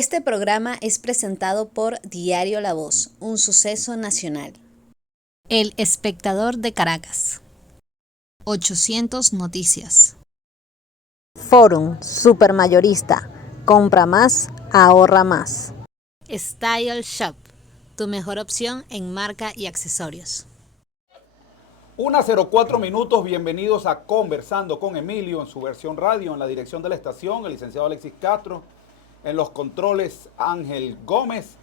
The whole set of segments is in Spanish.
Este programa es presentado por Diario La Voz, un suceso nacional. El Espectador de Caracas. 800 Noticias. Forum Supermayorista. Compra más, ahorra más. Style Shop, tu mejor opción en marca y accesorios. 1:04 minutos, bienvenidos a Conversando con Emilio en su versión radio, en la dirección de la estación, el licenciado Alexis Castro, en los controles Ángel Gómez,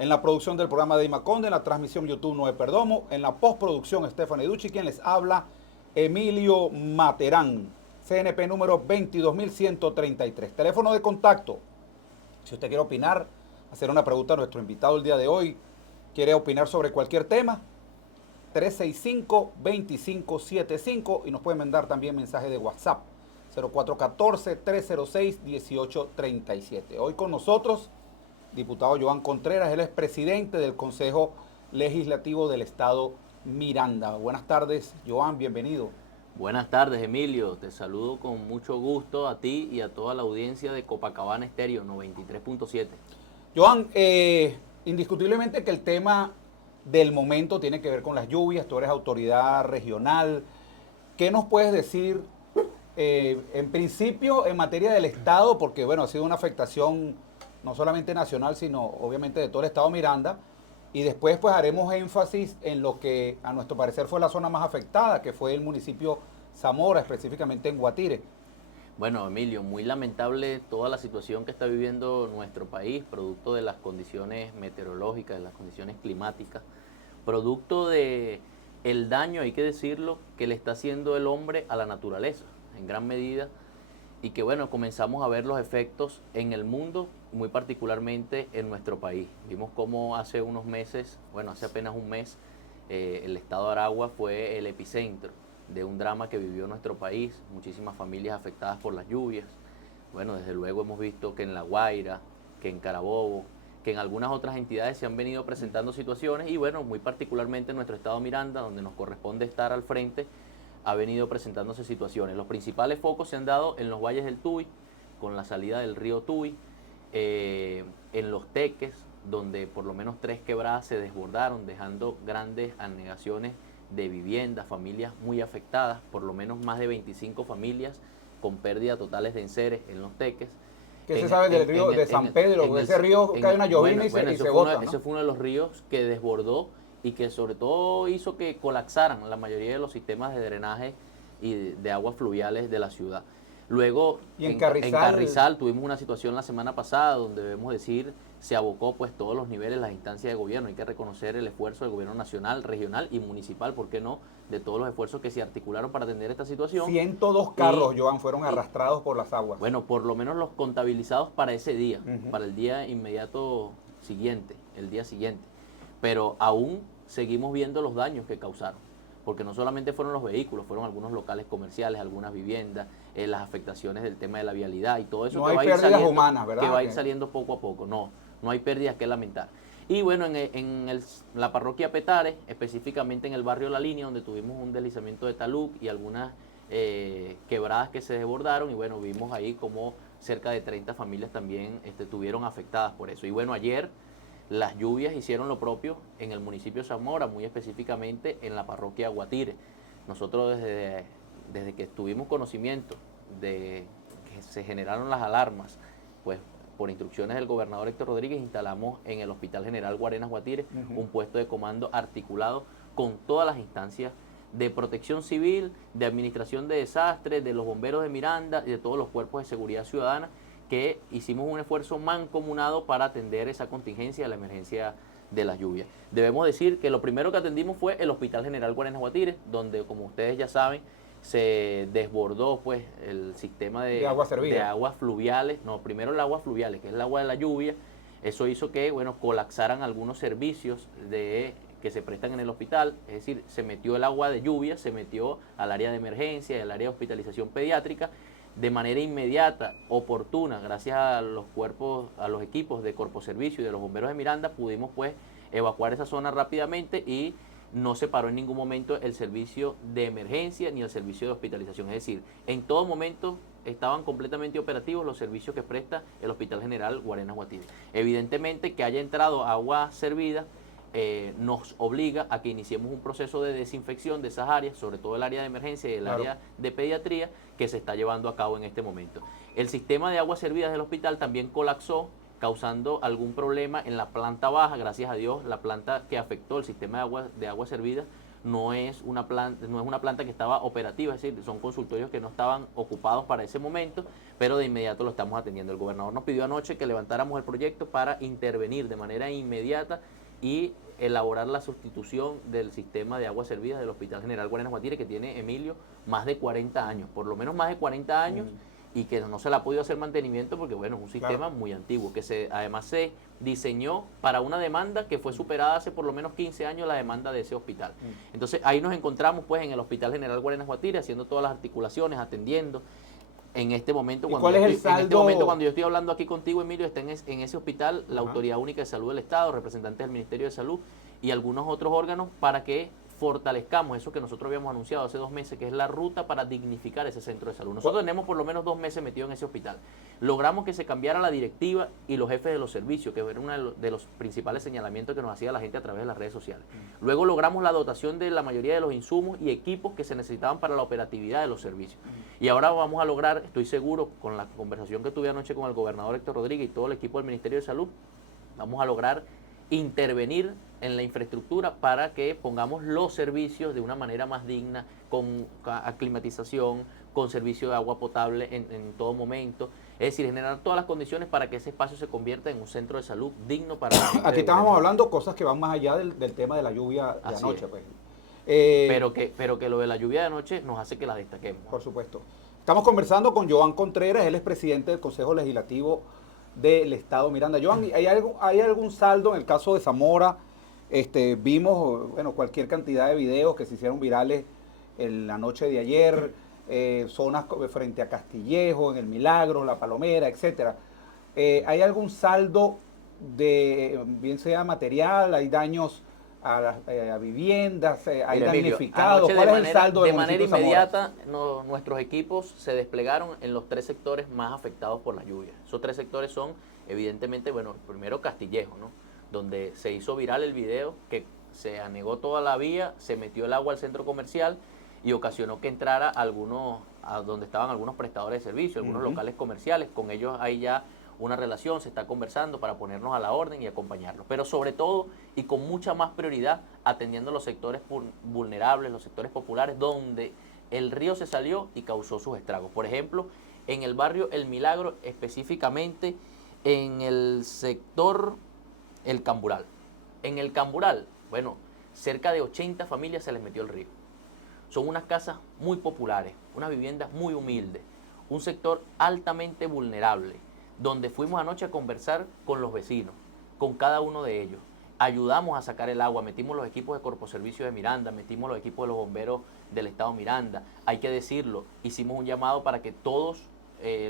en la producción del programa de Imaconde, en la transmisión YouTube Noé Perdomo, en la postproducción Stephanie Ducci, quien les habla Emilio Materán, CNP número 22.133. Teléfono de contacto, si usted quiere opinar, hacer una pregunta a nuestro invitado el día de hoy, quiere opinar sobre cualquier tema, 365-2575 y nos pueden mandar también mensaje de WhatsApp 0414-306-1837. Hoy con nosotros, diputado Joan Contreras, él es presidente del Consejo Legislativo del Estado Miranda. Buenas tardes, Joan, bienvenido. Buenas tardes, Emilio. Te saludo con mucho gusto a ti y a toda la audiencia de Copacabana Estéreo 93.7. Joan, indiscutiblemente que el tema del momento tiene que ver con las lluvias. Tú eres autoridad regional. ¿Qué nos puedes decir en principio en materia del Estado? Porque bueno, ha sido una afectación no solamente nacional, sino obviamente de todo el Estado Miranda. Y después pues haremos énfasis en lo que a nuestro parecer fue la zona más afectada, que fue el municipio Zamora, específicamente en Guatire. Bueno, Emilio, muy lamentable toda la situación que está viviendo nuestro país, producto de las condiciones meteorológicas, de las condiciones climáticas, producto de el daño, hay que decirlo, que le está haciendo el hombre a la naturaleza, en gran medida, y que bueno, comenzamos a ver los efectos en el mundo, muy particularmente en nuestro país. Vimos cómo hace unos meses, bueno, hace apenas un mes, el estado de Aragua fue el epicentro de un drama que vivió nuestro país, muchísimas familias afectadas por las lluvias. Bueno, desde luego hemos visto que en La Guaira, que en Carabobo, que en algunas otras entidades se han venido presentando situaciones y bueno, muy particularmente en nuestro estado Miranda, donde nos corresponde estar al frente, ha venido presentándose situaciones. Los principales focos se han dado en los valles del Tuy, con la salida del río Tuy, en los Teques, donde por lo menos 3 quebradas se desbordaron, dejando grandes anegaciones de viviendas, familias muy afectadas, por lo menos más de 25 familias con pérdidas totales de enseres en los Teques. ¿Qué se sabe del río de San Pedro? Ese río cae una llovina y se bota, ¿no? Ese fue uno de los ríos que desbordó y que sobre todo hizo que colapsaran la mayoría de los sistemas de drenaje y de aguas fluviales de la ciudad. Luego, y en Carrizal tuvimos una situación la semana pasada donde debemos decir se abocó pues todos los niveles, las instancias de gobierno. Hay que reconocer el esfuerzo del gobierno nacional, regional y municipal, ¿por qué no?, de todos los esfuerzos que se articularon para atender esta situación. 102 carros, Joan, fueron arrastrados por las aguas. Bueno, por lo menos los contabilizados para ese día, para el día inmediato siguiente, el día siguiente. Pero aún seguimos viendo los daños que causaron, porque no solamente fueron los vehículos, fueron algunos locales comerciales, algunas viviendas, las afectaciones del tema de la vialidad y todo eso. No hay pérdidas humanas, ¿verdad? Que va a ir saliendo poco a poco, no hay pérdidas que lamentar. Y bueno, la parroquia Petare, específicamente en el barrio La Línea, donde tuvimos un deslizamiento de talud y algunas quebradas que se desbordaron, y bueno, vimos ahí como cerca de 30 familias también estuvieron afectadas por eso. Y bueno, ayer las lluvias hicieron lo propio en el municipio de Zamora, muy específicamente en la parroquia Guatire. Nosotros desde que tuvimos conocimiento de que se generaron las alarmas, pues por instrucciones del gobernador Héctor Rodríguez, instalamos en el Hospital General Guarenas Guatire un puesto de comando articulado con todas las instancias de protección civil, de administración de desastres, de los bomberos de Miranda y de todos los cuerpos de seguridad ciudadana, que hicimos un esfuerzo mancomunado para atender esa contingencia de la emergencia de las lluvias. Debemos decir que lo primero que atendimos fue el Hospital General Guarenas Guatire, donde, como ustedes ya saben, se desbordó pues el sistema de aguas fluviales. No, primero el agua fluviales, que es el agua de la lluvia. Eso hizo que, bueno, colapsaran algunos servicios que se prestan en el hospital, es decir, se metió el agua de lluvia, se metió al área de emergencia, al área de hospitalización pediátrica, de manera inmediata, oportuna, gracias a los equipos de Corpo Servicio y de los bomberos de Miranda, pudimos pues evacuar esa zona rápidamente y no se paró en ningún momento el servicio de emergencia ni el servicio de hospitalización. Es decir, en todo momento estaban completamente operativos los servicios que presta el Hospital General Guarenas Guatire. Evidentemente que haya entrado agua servida nos obliga a que iniciemos un proceso de desinfección de esas áreas, sobre todo el área de emergencia y el área de pediatría, que se está llevando a cabo en este momento. El sistema de aguas servidas del hospital también colapsó, causando algún problema en la planta baja. Gracias a Dios, la planta que afectó el sistema de agua servida no es una planta que estaba operativa, es decir, son consultorios que no estaban ocupados para ese momento, pero de inmediato lo estamos atendiendo. El gobernador nos pidió anoche que levantáramos el proyecto para intervenir de manera inmediata y elaborar la sustitución del sistema de aguas servidas del Hospital General Guarenas Guatire, que tiene, Emilio, más de 40 años, por lo menos más de 40 años, y que no se le ha podido hacer mantenimiento porque, bueno, es un sistema muy antiguo, que además se diseñó para una demanda que fue superada hace por lo menos 15 años la demanda de ese hospital. Entonces, ahí nos encontramos, pues, en el Hospital General Guarenas Guatire, haciendo todas las articulaciones, atendiendo. En este momento, cuando yo estoy hablando aquí contigo, Emilio, está en ese hospital la Autoridad Única de Salud del Estado, representantes del Ministerio de Salud y algunos otros órganos para que fortalezcamos eso que nosotros habíamos anunciado hace 2 meses, que es la ruta para dignificar ese centro de salud. Nosotros tenemos por lo menos 2 meses metidos en ese hospital. Logramos que se cambiara la directiva y los jefes de los servicios, que era uno de los principales señalamientos que nos hacía la gente a través de las redes sociales. Luego logramos la dotación de la mayoría de los insumos y equipos que se necesitaban para la operatividad de los servicios. Y ahora vamos a lograr, estoy seguro, con la conversación que tuve anoche con el gobernador Héctor Rodríguez y todo el equipo del Ministerio de Salud, vamos a lograr intervenir en la infraestructura para que pongamos los servicios de una manera más digna, con aclimatización, con servicio de agua potable en todo momento. Es decir, generar todas las condiciones para que ese espacio se convierta en un centro de salud digno para la gente. Aquí estamos hablando cosas que van más allá del tema de la lluvia de anoche. Pues. Pero que lo de la lluvia de anoche nos hace que la destaquemos. Por supuesto. Estamos conversando con Joan Contreras, él es presidente del Consejo Legislativo del Estado Miranda. Joan, ¿hay algún saldo en el caso de Zamora? Vimos, bueno, cualquier cantidad de videos que se hicieron virales en la noche de ayer, zonas frente a Castillejo, en El Milagro, La Palomera, etcétera. ¿Hay algún saldo de, bien sea material, hay daños a viviendas, hay damnificados? ¿Cuál es el saldo de manera inmediata? Nuestros equipos se desplegaron en los 3 sectores más afectados por la lluvia. Esos 3 sectores son, evidentemente, bueno, primero Castillejo, ¿no?, donde se hizo viral el video, que se anegó toda la vía, se metió el agua al centro comercial y ocasionó que entrara a donde estaban algunos prestadores de servicio, algunos locales comerciales. Con ellos hay ya una relación, se está conversando para ponernos a la orden y acompañarlos. Pero sobre todo, y con mucha más prioridad, atendiendo los sectores vulnerables, los sectores populares, donde el río se salió y causó sus estragos. Por ejemplo, en el barrio El Milagro, específicamente en el sector El Cambural. En El Cambural, bueno, cerca de 80 familias se les metió el río. Son unas casas muy populares, unas viviendas muy humildes, un sector altamente vulnerable, donde fuimos anoche a conversar con los vecinos, con cada uno de ellos. Ayudamos a sacar el agua, metimos los equipos de Corposervicios de Miranda, metimos los equipos de los bomberos del Estado Miranda. Hay que decirlo, hicimos un llamado para que todos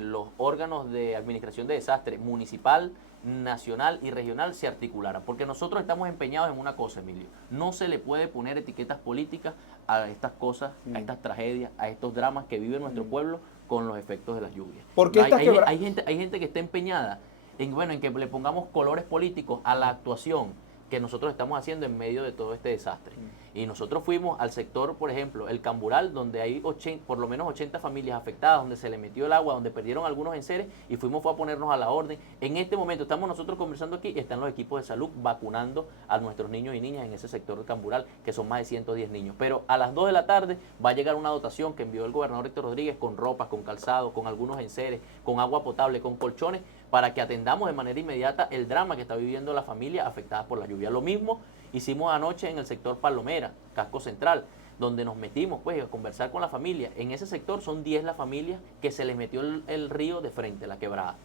los órganos de administración de desastre, municipal, nacional y regional, se articularan, porque nosotros estamos empeñados en una cosa, Emilio: no se le puede poner etiquetas políticas a estas cosas, a estas tragedias, a estos dramas que vive nuestro pueblo con los efectos de las lluvias. Porque hay gente que está empeñada en que le pongamos colores políticos a la actuación que nosotros estamos haciendo en medio de todo este desastre. Y nosotros fuimos al sector, por ejemplo, El Cambural, donde hay por lo menos 80 familias afectadas, donde se le metió el agua, donde perdieron algunos enseres, y fue a ponernos a la orden. En este momento estamos nosotros conversando aquí y están los equipos de salud vacunando a nuestros niños y niñas en ese sector del Cambural, que son más de 110 niños. Pero a las 2 de la tarde va a llegar una dotación que envió el gobernador Héctor Rodríguez, con ropas, con calzado, con algunos enseres, con agua potable, con colchones, para que atendamos de manera inmediata el drama que está viviendo la familia afectada por la lluvia. Lo mismo hicimos anoche en el sector Palomera, Casco Central, donde nos metimos pues a conversar con la familia. En ese sector son 10 las familias que se les metió el río de frente, la quebrada.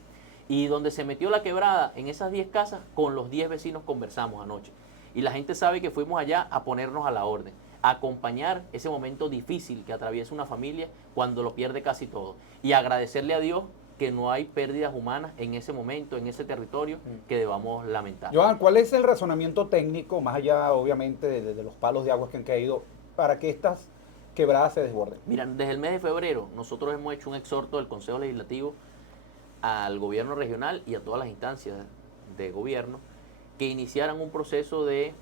Y donde se metió la quebrada, en esas 10 casas, con los 10 vecinos conversamos anoche. Y la gente sabe que fuimos allá a ponernos a la orden, a acompañar ese momento difícil que atraviesa una familia cuando lo pierde casi todo. Y agradecerle a Dios que no hay pérdidas humanas en ese momento, en ese territorio, que debamos lamentar. Joan, ¿cuál es el razonamiento técnico, más allá obviamente de los palos de agua que han caído, para que estas quebradas se desborden? Mira, desde el mes de febrero nosotros hemos hecho un exhorto del Consejo Legislativo al gobierno regional y a todas las instancias de gobierno que iniciaran un proceso de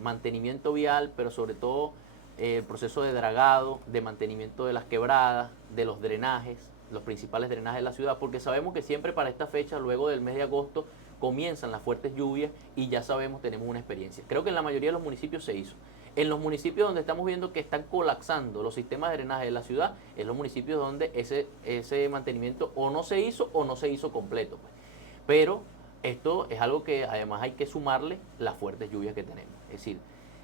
mantenimiento vial, pero sobre todo el proceso de dragado, de mantenimiento de las quebradas, de los drenajes, los principales drenajes de la ciudad, porque sabemos que siempre para esta fecha, luego del mes de agosto, comienzan las fuertes lluvias y ya sabemos, tenemos una experiencia. Creo que en la mayoría de los municipios se hizo. En los municipios donde estamos viendo que están colapsando los sistemas de drenaje de la ciudad, es los municipios donde ese mantenimiento o no se hizo completo. Pues. Pero esto es algo que además hay que sumarle las fuertes lluvias que tenemos. Es decir,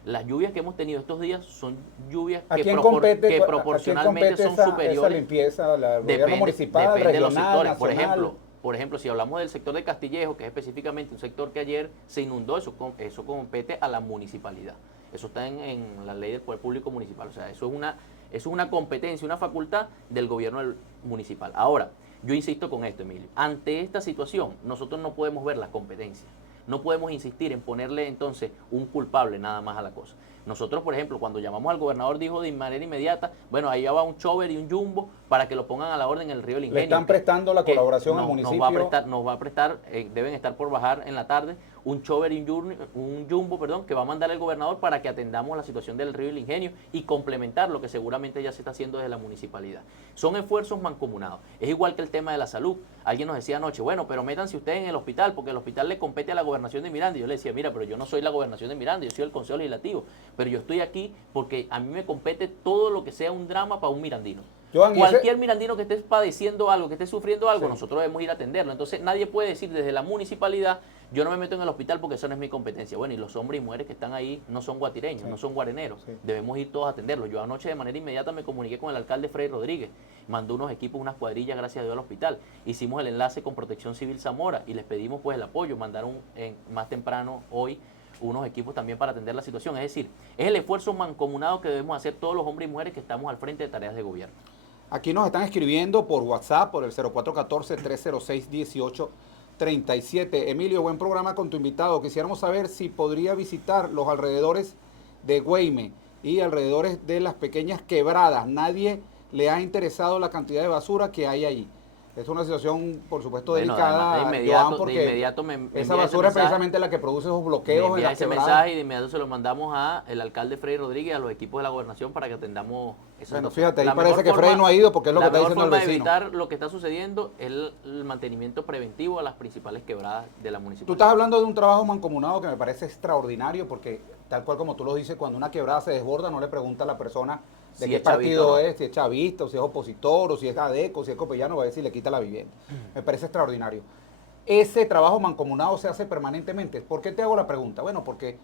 las lluvias que hemos tenido estos días son lluvias que proporcionalmente son superiores. Esa limpieza, el gobierno municipal, depende regional, de los sectores. nacional. Por ejemplo, si hablamos del sector de Castillejo, que es específicamente un sector que ayer se inundó, eso compete a la municipalidad. Eso está en la ley del poder público municipal. O sea, eso es una competencia, una facultad del gobierno municipal. Ahora, yo insisto con esto, Emilio. Ante esta situación, nosotros no podemos ver las competencias. No podemos insistir en ponerle entonces un culpable nada más a la cosa. Nosotros, por ejemplo, cuando llamamos al gobernador, dijo de manera inmediata, bueno, ahí ya va un chover y un jumbo para que lo pongan a la orden en el río del Ingenio. ¿Le están prestando la colaboración al municipio? Nos va a prestar, deben estar por bajar en la tarde, un chover y un jumbo, que va a mandar el gobernador para que atendamos la situación del río del Ingenio y complementar lo que seguramente ya se está haciendo desde la municipalidad. Son esfuerzos mancomunados. Es igual que el tema de la salud. Alguien nos decía anoche, bueno, pero métanse ustedes en el hospital, porque el hospital le compete a la gobernación de Miranda. Y yo le decía, mira, pero yo no soy la gobernación de Miranda, yo soy el Consejo Legislativo. Pero yo estoy aquí porque a mí me compete todo lo que sea un drama para un mirandino. Cualquier mirandino que esté padeciendo algo, que esté sufriendo algo, sí, nosotros debemos ir a atenderlo. Entonces nadie puede decir desde la municipalidad, yo no me meto en el hospital porque eso no es mi competencia. Bueno, y los hombres y mujeres que están ahí no son guatireños, sí, no son guareneros. Sí. Debemos ir todos a atenderlos. Yo anoche de manera inmediata me comuniqué con el alcalde Freddy Rodríguez. Mandó unos equipos, unas cuadrillas, gracias a Dios, al hospital. Hicimos el enlace con Protección Civil Zamora y les pedimos pues el apoyo. Mandaron más temprano hoy unos equipos también para atender la situación. Es decir, es el esfuerzo mancomunado que debemos hacer todos los hombres y mujeres que estamos al frente de tareas de gobierno. Aquí nos están escribiendo por WhatsApp, por el 0414-306-1837. Emilio, buen programa con tu invitado. Quisiéramos saber si podría visitar los alrededores de Güeime y alrededores de las pequeñas quebradas. Nadie le ha interesado la cantidad de basura que hay allí. Es una situación, por supuesto, delicada, Joan, porque esa basura es precisamente la que produce esos bloqueos en las ese quebradas. Mensaje y de inmediato se lo mandamos al alcalde Freddy Rodríguez, a los equipos de la gobernación para que atendamos esa Bueno, situación. fíjate, ahí parece que Freddy no ha ido porque es lo que está diciendo el vecino. La mejor forma de evitar lo que está sucediendo es el mantenimiento preventivo a las principales quebradas de la municipalidad. Tú estás hablando de un trabajo mancomunado que me parece extraordinario porque, tal cual como tú lo dices, cuando una quebrada se desborda, no le pregunta a la persona de si qué partido es, si es chavista, o si es opositor, o si es ADECO, o si es copellano, va a ver si le quita la vivienda. Me parece extraordinario. Ese trabajo mancomunado se hace permanentemente. ¿Por qué te hago la pregunta? Bueno, porque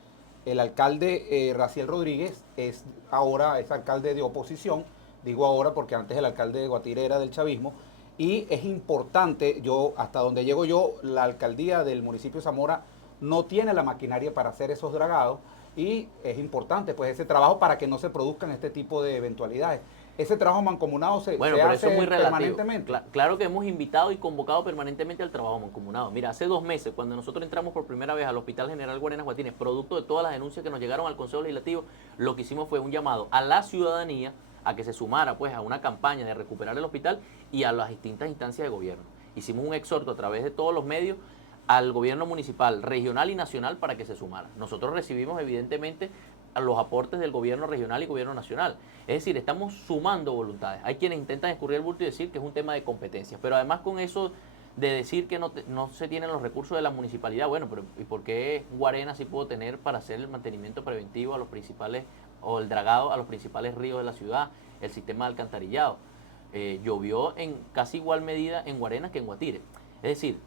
el alcalde Raciel Rodríguez es alcalde de oposición, digo ahora porque antes el alcalde de Guatire era del chavismo, y es importante, hasta donde llego yo, la alcaldía del municipio de Zamora no tiene la maquinaria para hacer esos dragados, y es importante pues ese trabajo para que no se produzcan este tipo de eventualidades. Ese trabajo mancomunado se hace muy permanentemente. Claro que hemos invitado y convocado permanentemente al trabajo mancomunado. Mira, hace 2 meses, cuando nosotros entramos por primera vez al Hospital General Guarenas Guatines, producto de todas las denuncias que nos llegaron al Consejo Legislativo, lo que hicimos fue un llamado a la ciudadanía a que se sumara pues a una campaña de recuperar el hospital y a las distintas instancias de gobierno. Hicimos un exhorto a través de todos los medios al gobierno municipal, regional y nacional para que se sumara. Nosotros recibimos evidentemente a los aportes del gobierno regional y gobierno nacional. Es decir, estamos sumando voluntades. Hay quienes intentan escurrir el bulto y decir que es un tema de competencia, pero además con eso de decir que no se tienen los recursos de la municipalidad, bueno, pero ¿y por qué Guarena sí puedo tener para hacer el mantenimiento preventivo a los principales, o el dragado a los principales ríos de la ciudad, el sistema de alcantarillado? Llovió en casi igual medida en Guarenas que en Guatire. Es decir,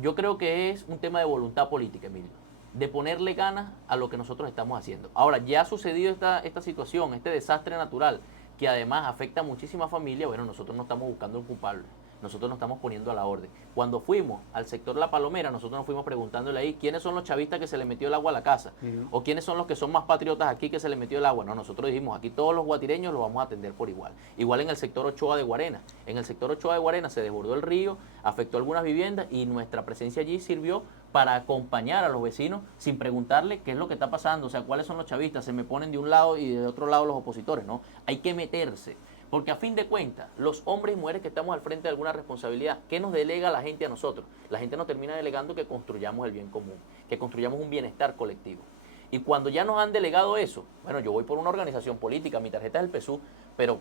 yo creo que es un tema de voluntad política, Emilio, de ponerle ganas a lo que nosotros estamos haciendo. Ahora, ya ha sucedido esta situación, este desastre natural, que además afecta a muchísimas familias. Bueno, nosotros no estamos buscando un culpable. nosotros nos estamos poniendo a la orden. Cuando fuimos al sector La Palomera, nosotros nos fuimos preguntándole ahí, ¿quiénes son los chavistas que se les metió el agua a la casa? ¿O quiénes son los que son más patriotas aquí que se les metió el agua? No, nosotros dijimos, aquí todos los guatireños los vamos a atender por igual. Igual en el sector Ochoa de Guarena. En el sector Ochoa de Guarena se desbordó el río, afectó algunas viviendas y nuestra presencia allí sirvió para acompañar a los vecinos sin preguntarle qué es lo que está pasando, o sea, cuáles son los chavistas, se me ponen de un lado y de otro lado los opositores, ¿no? Hay que meterse, porque a fin de cuentas, los hombres y mujeres que estamos al frente de alguna responsabilidad, ¿qué nos delega la gente a nosotros? La gente nos termina delegando que construyamos el bien común, que construyamos un bienestar colectivo. Y cuando ya nos han delegado eso, bueno, yo voy por una organización política, mi tarjeta es el PSUV, pero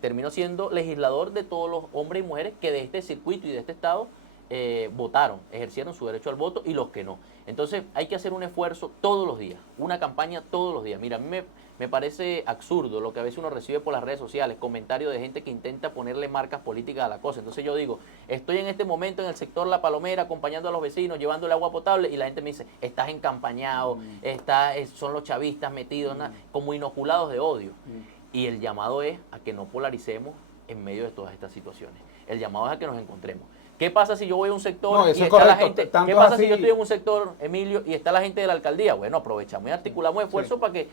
termino siendo legislador de todos los hombres y mujeres que de este circuito y de este estado votaron, ejercieron su derecho al voto y los que no. Entonces hay que hacer un esfuerzo todos los días, una campaña todos los días. Mira, a mí me parece absurdo lo que a veces uno recibe por las redes sociales, comentarios de gente que intenta ponerle marcas políticas a la cosa. Entonces yo digo, estoy en este momento en el sector La Palomera acompañando a los vecinos, llevándole agua potable y la gente me dice, estás encampañado, son los chavistas metidos, como inoculados de odio. Y el llamado es a que no polaricemos en medio de todas estas situaciones. El llamado es a que nos encontremos. ¿Qué pasa si yo voy a un sector y está la gente? ¿Qué pasa si yo estoy en un sector, Emilio, y está la gente de la alcaldía? Bueno, aprovechamos y articulamos esfuerzos para que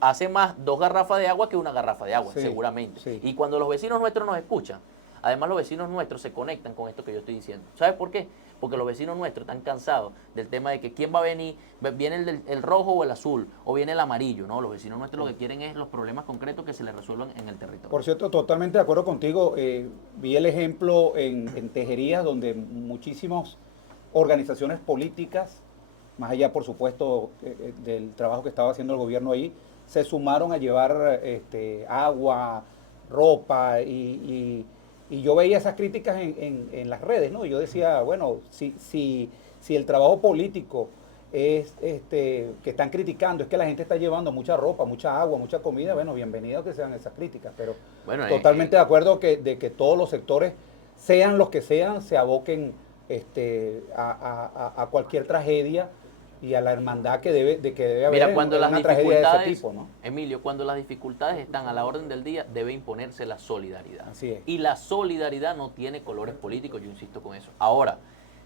hace más 2 garrafas de agua que una garrafa de agua, seguramente. Y cuando los vecinos nuestros nos escuchan, además los vecinos nuestros se conectan con esto que yo estoy diciendo. ¿Sabes por qué? Porque los vecinos nuestros están cansados del tema de que quién va a venir, viene el rojo o el azul, o viene el amarillo, ¿no? Los vecinos nuestros lo que quieren es los problemas concretos que se les resuelvan en el territorio. Por cierto, totalmente de acuerdo contigo. Vi el ejemplo en Tejerías, donde muchísimas organizaciones políticas, más allá, por supuesto, del trabajo que estaba haciendo el gobierno ahí, se sumaron a llevar agua, ropa y yo veía esas críticas en las redes, ¿no? Y yo decía, bueno, si el trabajo político es que están criticando, es que la gente está llevando mucha ropa, mucha agua, mucha comida, bueno, bienvenido que sean esas críticas, pero bueno, totalmente de acuerdo de que todos los sectores, sean los que sean, se aboquen a cualquier tragedia y a la hermandad que debe haber. Mira, cuando en las una tragedia de ese tipo, ¿no? Emilio, cuando las dificultades están a la orden del día, debe imponerse la solidaridad. Así es. Y la solidaridad no tiene colores políticos, yo insisto con eso. Ahora,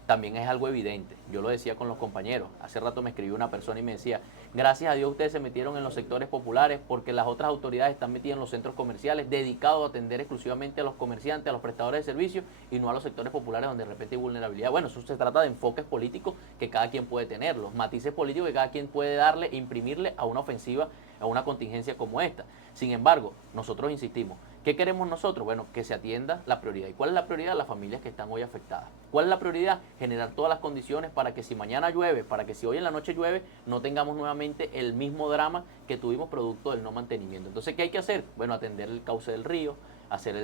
también es algo evidente, yo lo decía con los compañeros, hace rato me escribió una persona y me decía, gracias a Dios ustedes se metieron en los sectores populares porque las otras autoridades están metidas en los centros comerciales, dedicados a atender exclusivamente a los comerciantes, a los prestadores de servicios y no a los sectores populares donde de repente hay vulnerabilidad. Bueno, eso se trata de enfoques políticos que cada quien puede tener, los matices políticos que cada quien puede darle, imprimirle a una ofensiva, a una contingencia como esta. Sin embargo, nosotros insistimos, ¿qué queremos nosotros? Bueno, que se atienda la prioridad. ¿Y cuál es la prioridad? Las familias que están hoy afectadas. ¿Cuál es la prioridad? Generar todas las condiciones para que si mañana llueve, para que si hoy en la noche llueve, no tengamos nuevamente el mismo drama que tuvimos producto del no mantenimiento. Entonces, ¿qué hay que hacer? Bueno, atender el cauce del río,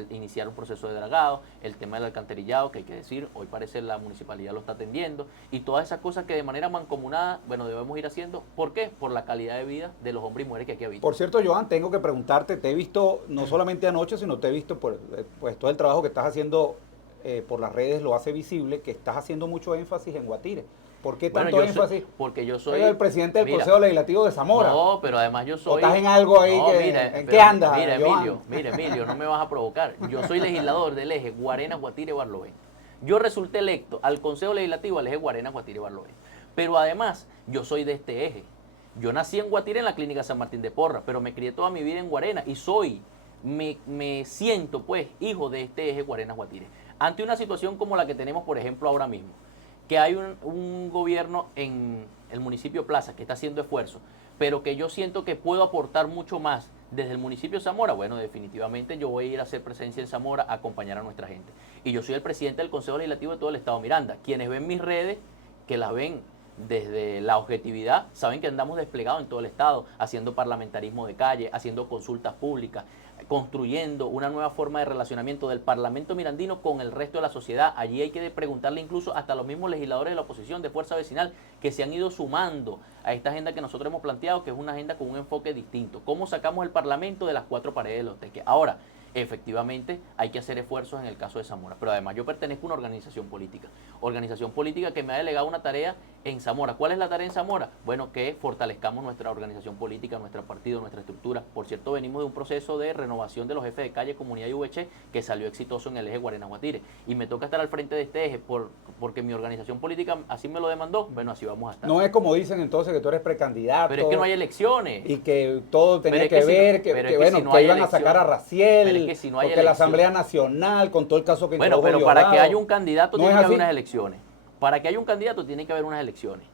iniciar un proceso de dragado, el tema del alcantarillado, que hay que decir, hoy parece la municipalidad lo está atendiendo, y todas esas cosas que de manera mancomunada, bueno, debemos ir haciendo. ¿Por qué? Por la calidad de vida de los hombres y mujeres que aquí habitan. Por cierto, Joan, tengo que preguntarte, te he visto no solamente anoche, sino te he visto pues todo el trabajo que estás haciendo por las redes lo hace visible, que estás haciendo mucho énfasis en Guatire. ¿Por qué tanto énfasis? Porque yo soy el presidente del Consejo Legislativo de Zamora. No, pero además yo soy... ¿O estás en algo ahí no, ¿en qué andas, Mira, Emilio, no me vas a provocar. Yo soy legislador del eje Guarena, Guatire, Barlovento. Yo resulté electo al Consejo Legislativo al eje Guarena, Guatire, Barlovento. Pero además, yo soy de este eje. Yo nací en Guatire en la Clínica San Martín de Porras, pero me crié toda mi vida en Guarena y me siento pues hijo de este eje Guarena, Guatire. Ante una situación como la que tenemos, por ejemplo, ahora mismo, que hay un gobierno en el municipio Plaza que está haciendo esfuerzos, pero que yo siento que puedo aportar mucho más desde el municipio de Zamora, bueno, definitivamente yo voy a ir a hacer presencia en Zamora a acompañar a nuestra gente. Y yo soy el presidente del Consejo Legislativo de todo el Estado Miranda. Quienes ven mis redes, que las ven desde la objetividad, saben que andamos desplegados en todo el Estado, haciendo parlamentarismo de calle, haciendo consultas públicas, construyendo una nueva forma de relacionamiento del Parlamento mirandino con el resto de la sociedad. Allí hay que preguntarle incluso hasta a los mismos legisladores de la oposición de Fuerza Vecinal que se han ido sumando a esta agenda que nosotros hemos planteado, que es una agenda con un enfoque distinto. ¿Cómo sacamos el Parlamento de las 4 paredes de los teques? Ahora, efectivamente, hay que hacer esfuerzos en el caso de Zamora, pero además yo pertenezco a una organización política que me ha delegado una tarea en Zamora. ¿Cuál es la tarea en Zamora? Bueno, que fortalezcamos nuestra organización política, nuestro partido, nuestra estructura. Por cierto, venimos de un proceso de renovación de los jefes de calle, comunidad y VH que salió exitoso en el eje Guarena-Guatire. Y me toca estar al frente de este eje porque mi organización política así me lo demandó. Bueno, así vamos a estar. No es como dicen entonces que tú eres precandidato. Pero es que no hay elecciones. Y que todo tenía Pero es que que ver, si que, no- pero que es que bueno, si no que hay iban a sacar a elección- Raciel, pero es que si no hay porque la elección- Asamblea Nacional, con todo el caso que Bueno, introdujo pero para que Diosdado. haya un candidato ¿No tiene es que haber así? unas elecciones. Para que haya un candidato tiene que haber unas elecciones.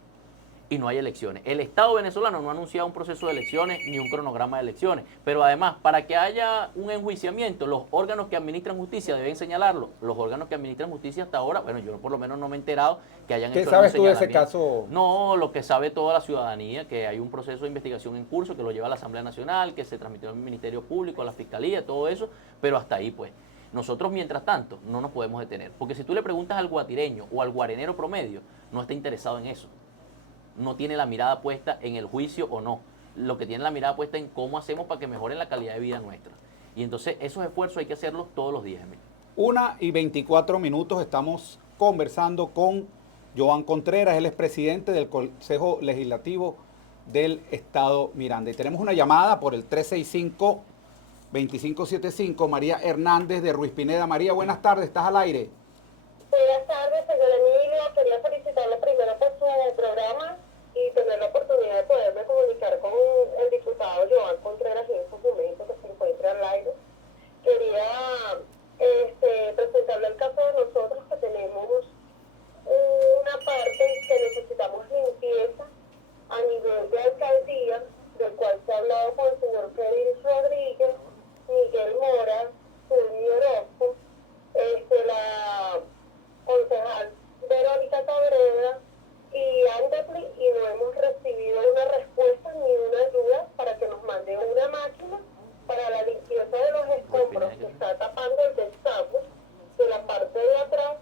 Y no hay elecciones. El Estado venezolano no ha anunciado un proceso de elecciones ni un cronograma de elecciones. Pero además, para que haya un enjuiciamiento, los órganos que administran justicia deben señalarlo. Los órganos que administran justicia hasta ahora, bueno, yo por lo menos no me he enterado que hayan ¿Qué hecho sabes algún tú de ese señalamiento. caso? No, lo que sabe toda la ciudadanía, que hay un proceso de investigación en curso que lo lleva la Asamblea Nacional, que se transmitió al Ministerio Público, a la Fiscalía, todo eso, pero hasta ahí pues. Nosotros, mientras tanto, no nos podemos detener. Porque si tú le preguntas al guatireño o al guarenero promedio, no está interesado en eso. No tiene la mirada puesta en el juicio o no. Lo que tiene la mirada puesta en cómo hacemos para que mejore la calidad de vida nuestra. Y entonces esos esfuerzos hay que hacerlos todos los días. 1:24 estamos conversando con Joan Contreras, él es presidente del Consejo Legislativo del Estado Miranda. Y tenemos una llamada por el 365-2575, María Hernández de Ruiz Pineda. María, buenas tardes, estás al aire. Buenas tardes, señor Emilio. Quería felicitarle primero por su programa y tener la oportunidad de poderme comunicar con el diputado Joan Contreras en estos momentos que se encuentra al aire. Quería presentarle el caso de nosotros que tenemos una parte que necesitamos limpieza a nivel de alcaldía, del cual se ha hablado con el señor Félix Rodríguez, Miguel Mora, Zulmi Orozco, la concejal Verónica Cabrera y Andepli, y no hemos recibido una respuesta ni una ayuda para que nos mande una máquina para la limpieza de los escombros que está tapando el destapo de la parte de atrás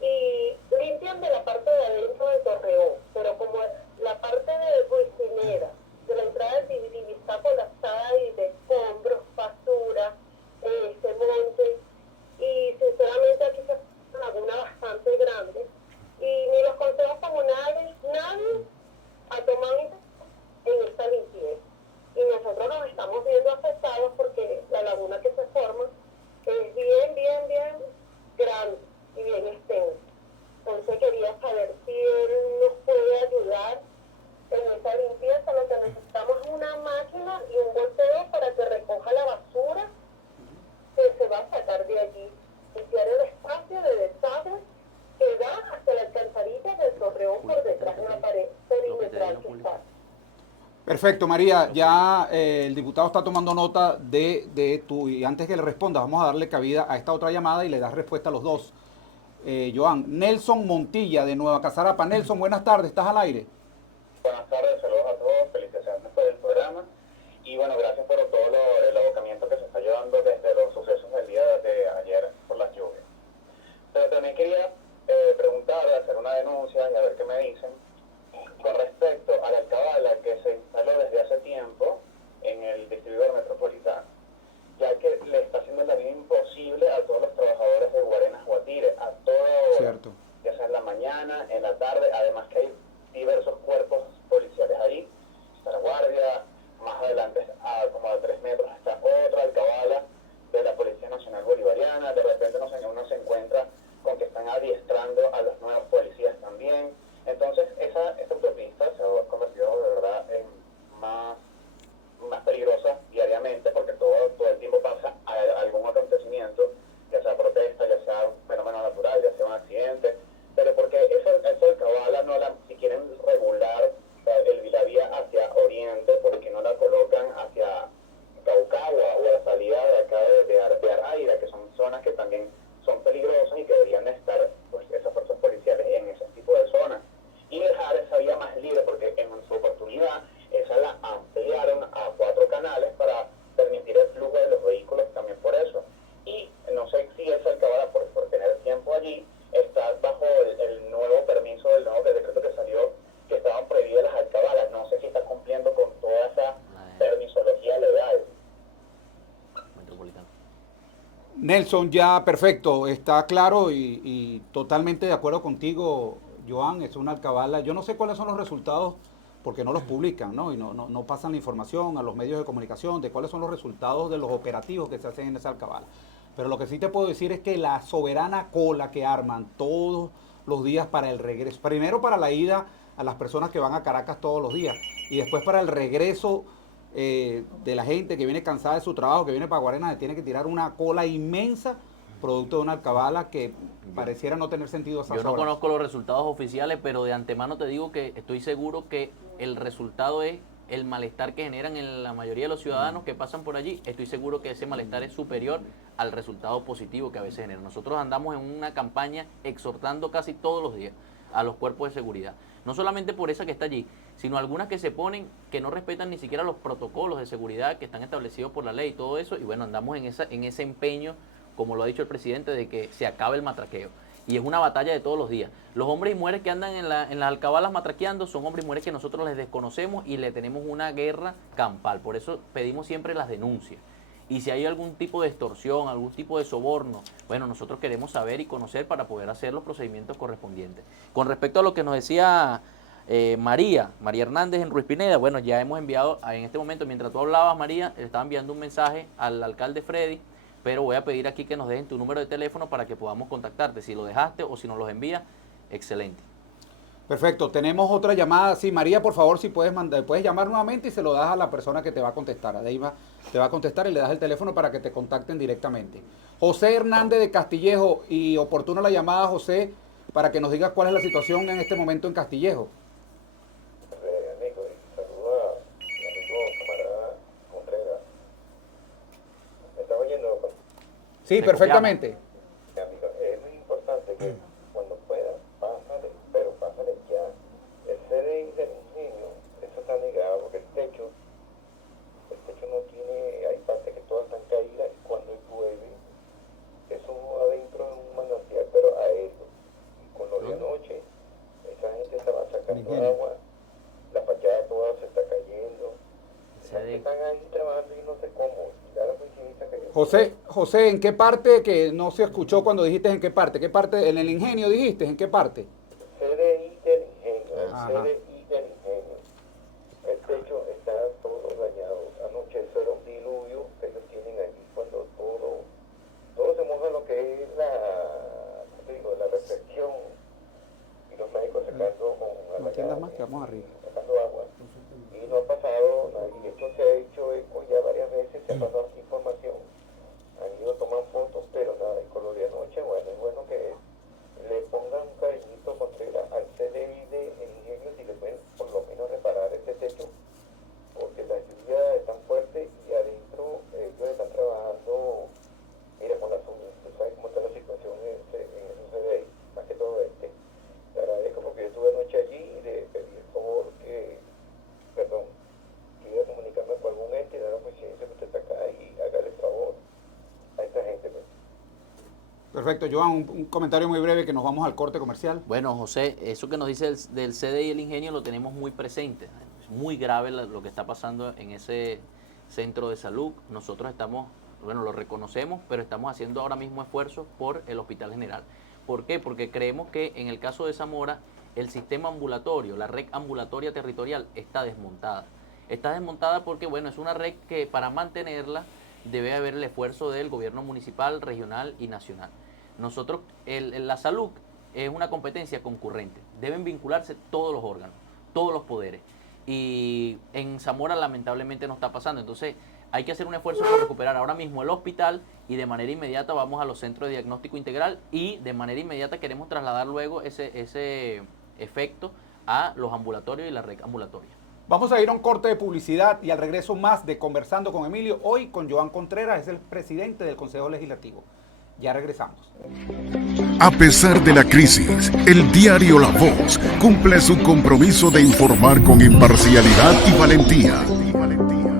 y limpian de la parte de adentro de Torreón, pero como la parte de Ruiz Pineda, de la entrada de Tibiribi está colapsada y de escombros, basura, monte, y sinceramente aquí se hace una laguna bastante grande y ni los consejos comunales, nadie ha tomado en esta limpieza. Y nosotros nos estamos viendo afectados porque la laguna que se forma es bien grande y bien extensa. Entonces quería saber si él nos puede ayudar en esa limpieza. Lo que necesitamos es una máquina y un volteo para que recoja la basura que se va a sacar de allí, limpiar el espacio de desagüe que va hasta la alcantarilla del Torreón por detrás de la pared perimetral que está. Perfecto, María. Ya el diputado está tomando nota de tu, y antes que le responda, vamos a darle cabida a esta otra llamada y le das respuesta a los dos. Joan, Nelson Montilla de Nueva Casarapa. Nelson, buenas tardes, estás al aire. Buenas tardes, saludos a todos, felicitaciones por el programa y bueno, gracias por todo el abocamiento que se está llevando desde los sucesos del día de ayer por las lluvias. Pero también quería preguntar, hacer una denuncia y a ver qué me dicen con respecto a la alcabala que se instaló desde hace tiempo en el distribuidor metropolitano, ya que le está haciendo la vida imposible a todos los trabajadores de Guarenas Guatire, a toda hora, Cierto. ya sea en la mañana, en la tarde, además que hay diversos cuerpos policiales ahí, está la guardia, más adelante, como a 3 metros, está otra alcabala de la Policía Nacional Bolivariana, de repente uno se encuentra con que están adiestrando a los nuevos policías también. Entonces, esta autopista se ha convertido de verdad en más peligrosa diariamente porque todo el tiempo pasa algún acontecimiento, ya sea protesta, ya sea un fenómeno natural, ya sea un accidente, pero porque esa alcabala si quieren regular la vía hacia oriente, porque no la colocan hacia Caucagua o a la salida de acá de Arraira, que son zonas que también son peligrosas y que deberían estar pues, esas fuerzas policiales en ese tipo de zonas y dejar esa vía más libre, porque en su oportunidad esa la ampliaron a 4 canales para permitir el flujo de los vehículos también por eso. Y no sé si esa alcabala por tener tiempo allí está bajo el nuevo permiso del nuevo decreto que salió, que estaban prohibidas las alcabalas. No sé si está cumpliendo con toda esa permisología legal. Metropolitano. Nelson, ya perfecto, está claro y totalmente de acuerdo contigo Joan, es una alcabala. Yo no sé cuáles son los resultados porque no los publican, ¿no? Y no pasan la información a los medios de comunicación de cuáles son los resultados de los operativos que se hacen en esa alcabala. Pero lo que sí te puedo decir es que la soberana cola que arman todos los días para el regreso, primero para la ida a las personas que van a Caracas todos los días y después para el regreso de la gente que viene cansada de su trabajo, que viene para Guarena, se tiene que tirar una cola inmensa producto de una alcabala que pareciera no tener sentido a esas Yo no horas. conozco los resultados oficiales, pero de antemano te digo que estoy seguro que el resultado es el malestar que generan en la mayoría de los ciudadanos que pasan por allí. Estoy seguro que ese malestar es superior al resultado positivo que a veces genera. Nosotros andamos en una campaña exhortando casi todos los días a los cuerpos de seguridad. No solamente por esa que está allí, sino algunas que se ponen que no respetan ni siquiera los protocolos de seguridad que están establecidos por la ley y todo eso. Y bueno, andamos en ese empeño, como lo ha dicho el presidente, de que se acabe el matraqueo. Y es una batalla de todos los días. Los hombres y mujeres que andan en las alcabalas matraqueando son hombres y mujeres que nosotros les desconocemos y le tenemos una guerra campal. Por eso pedimos siempre las denuncias. Y si hay algún tipo de extorsión, algún tipo de soborno, bueno, nosotros queremos saber y conocer para poder hacer los procedimientos correspondientes. Con respecto a lo que nos decía María Hernández en Ruiz Pineda, bueno, ya hemos enviado, en este momento, mientras tú hablabas, María, le estaba enviando un mensaje al alcalde Freddy, pero voy a pedir aquí que nos dejen tu número de teléfono para que podamos contactarte. Si lo dejaste o si nos los envías, excelente. Perfecto, tenemos otra llamada. Sí, María, por favor, si puedes llamar nuevamente y se lo das a la persona que te va a contestar. A Deima te va a contestar y le das el teléfono para que te contacten directamente. José Hernández de Castillejo, y oportuna la llamada, José, para que nos digas cuál es la situación en este momento en Castillejo. Amigo, saludo a mi amigo camarada Contreras. ¿Me está oyendo? Sí, Se perfectamente. Amigo, es muy importante que cuando pueda, pásale, pero pásale ya. El CDI del ingenio, eso está negado porque el techo no tiene, hay partes que todas están caídas y cuando llueve, eso adentro es un manantial, pero aéreo. Y con lo de anoche, esa gente estaba sacando agua, la fachada toda se está cayendo. Están ahí trabajando y no sé cómo. Ya la coincidencia que José, ¿en qué parte que no se escuchó cuando dijiste en qué parte? ¿Qué parte? ¿En el ingenio dijiste? ¿En qué parte? CDI del ingenio, el Ajá. CDI del ingenio. El techo está todo dañado. Anoche eso era un diluvio que ellos tienen allí cuando todo se moja lo que es la reflexión y los médicos sacando No entiendas más que vamos arriba. sacando agua. Y no ha pasado nada. Y esto se ha hecho eco ya varias veces, se ha pasado información. Han ido a tomar fotos, pero nada. Y con lo de anoche, bueno, es bueno que le pongan un cariñito al CDI de ingenio si le pueden por lo menos reparar ese techo, porque las lluvias están fuertes y adentro ellos están trabajando, mira, con las uñas. Tú sabes cómo está la situación en ese CDI, más que todo este. Te agradezco porque yo estuve anoche allí y le pedí el favor que iba a comunicarme con algún ente y dar la coincidencia que usted está acá y hágale el favor a esta gente. Pues. Perfecto, Joan, un comentario muy breve que nos vamos al corte comercial. Bueno, José, eso que nos dice del CDI y el ingenio lo tenemos muy presente. Es muy grave lo que está pasando en ese centro de salud. Nosotros estamos, bueno, lo reconocemos, pero estamos haciendo ahora mismo esfuerzos por el Hospital General. ¿Por qué? Porque creemos que en el caso de Zamora, el sistema ambulatorio, la red ambulatoria territorial está desmontada. Está desmontada porque, bueno, es una red que para mantenerla debe haber el esfuerzo del gobierno municipal, regional y nacional. Nosotros, la salud es una competencia concurrente. Deben vincularse todos los órganos, todos los poderes. Y en Zamora lamentablemente no está pasando. Entonces hay que hacer un esfuerzo por recuperar ahora mismo el hospital y de manera inmediata vamos a los centros de diagnóstico integral y de manera inmediata queremos trasladar luego ese efecto a los ambulatorios y la red ambulatoria. Vamos a ir a un corte de publicidad y al regreso más de Conversando con Emilio, hoy con Joan Contreras, es el presidente del Consejo Legislativo. Ya regresamos. A pesar de la crisis, el diario La Voz cumple su compromiso de informar con imparcialidad y valentía.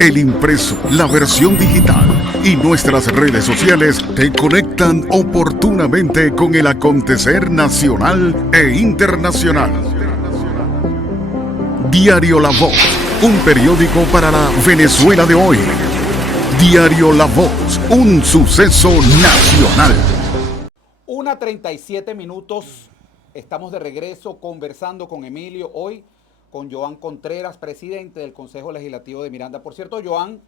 El impreso, la versión digital y nuestras redes sociales te conectan oportunamente con el acontecer nacional e internacional. Diario La Voz, un periódico para la Venezuela de hoy. Diario La Voz, un suceso nacional. 1:37 minutos Estamos de regreso conversando con Emilio hoy, con Joan Contreras, presidente del Consejo Legislativo de Miranda. Por cierto, Joan,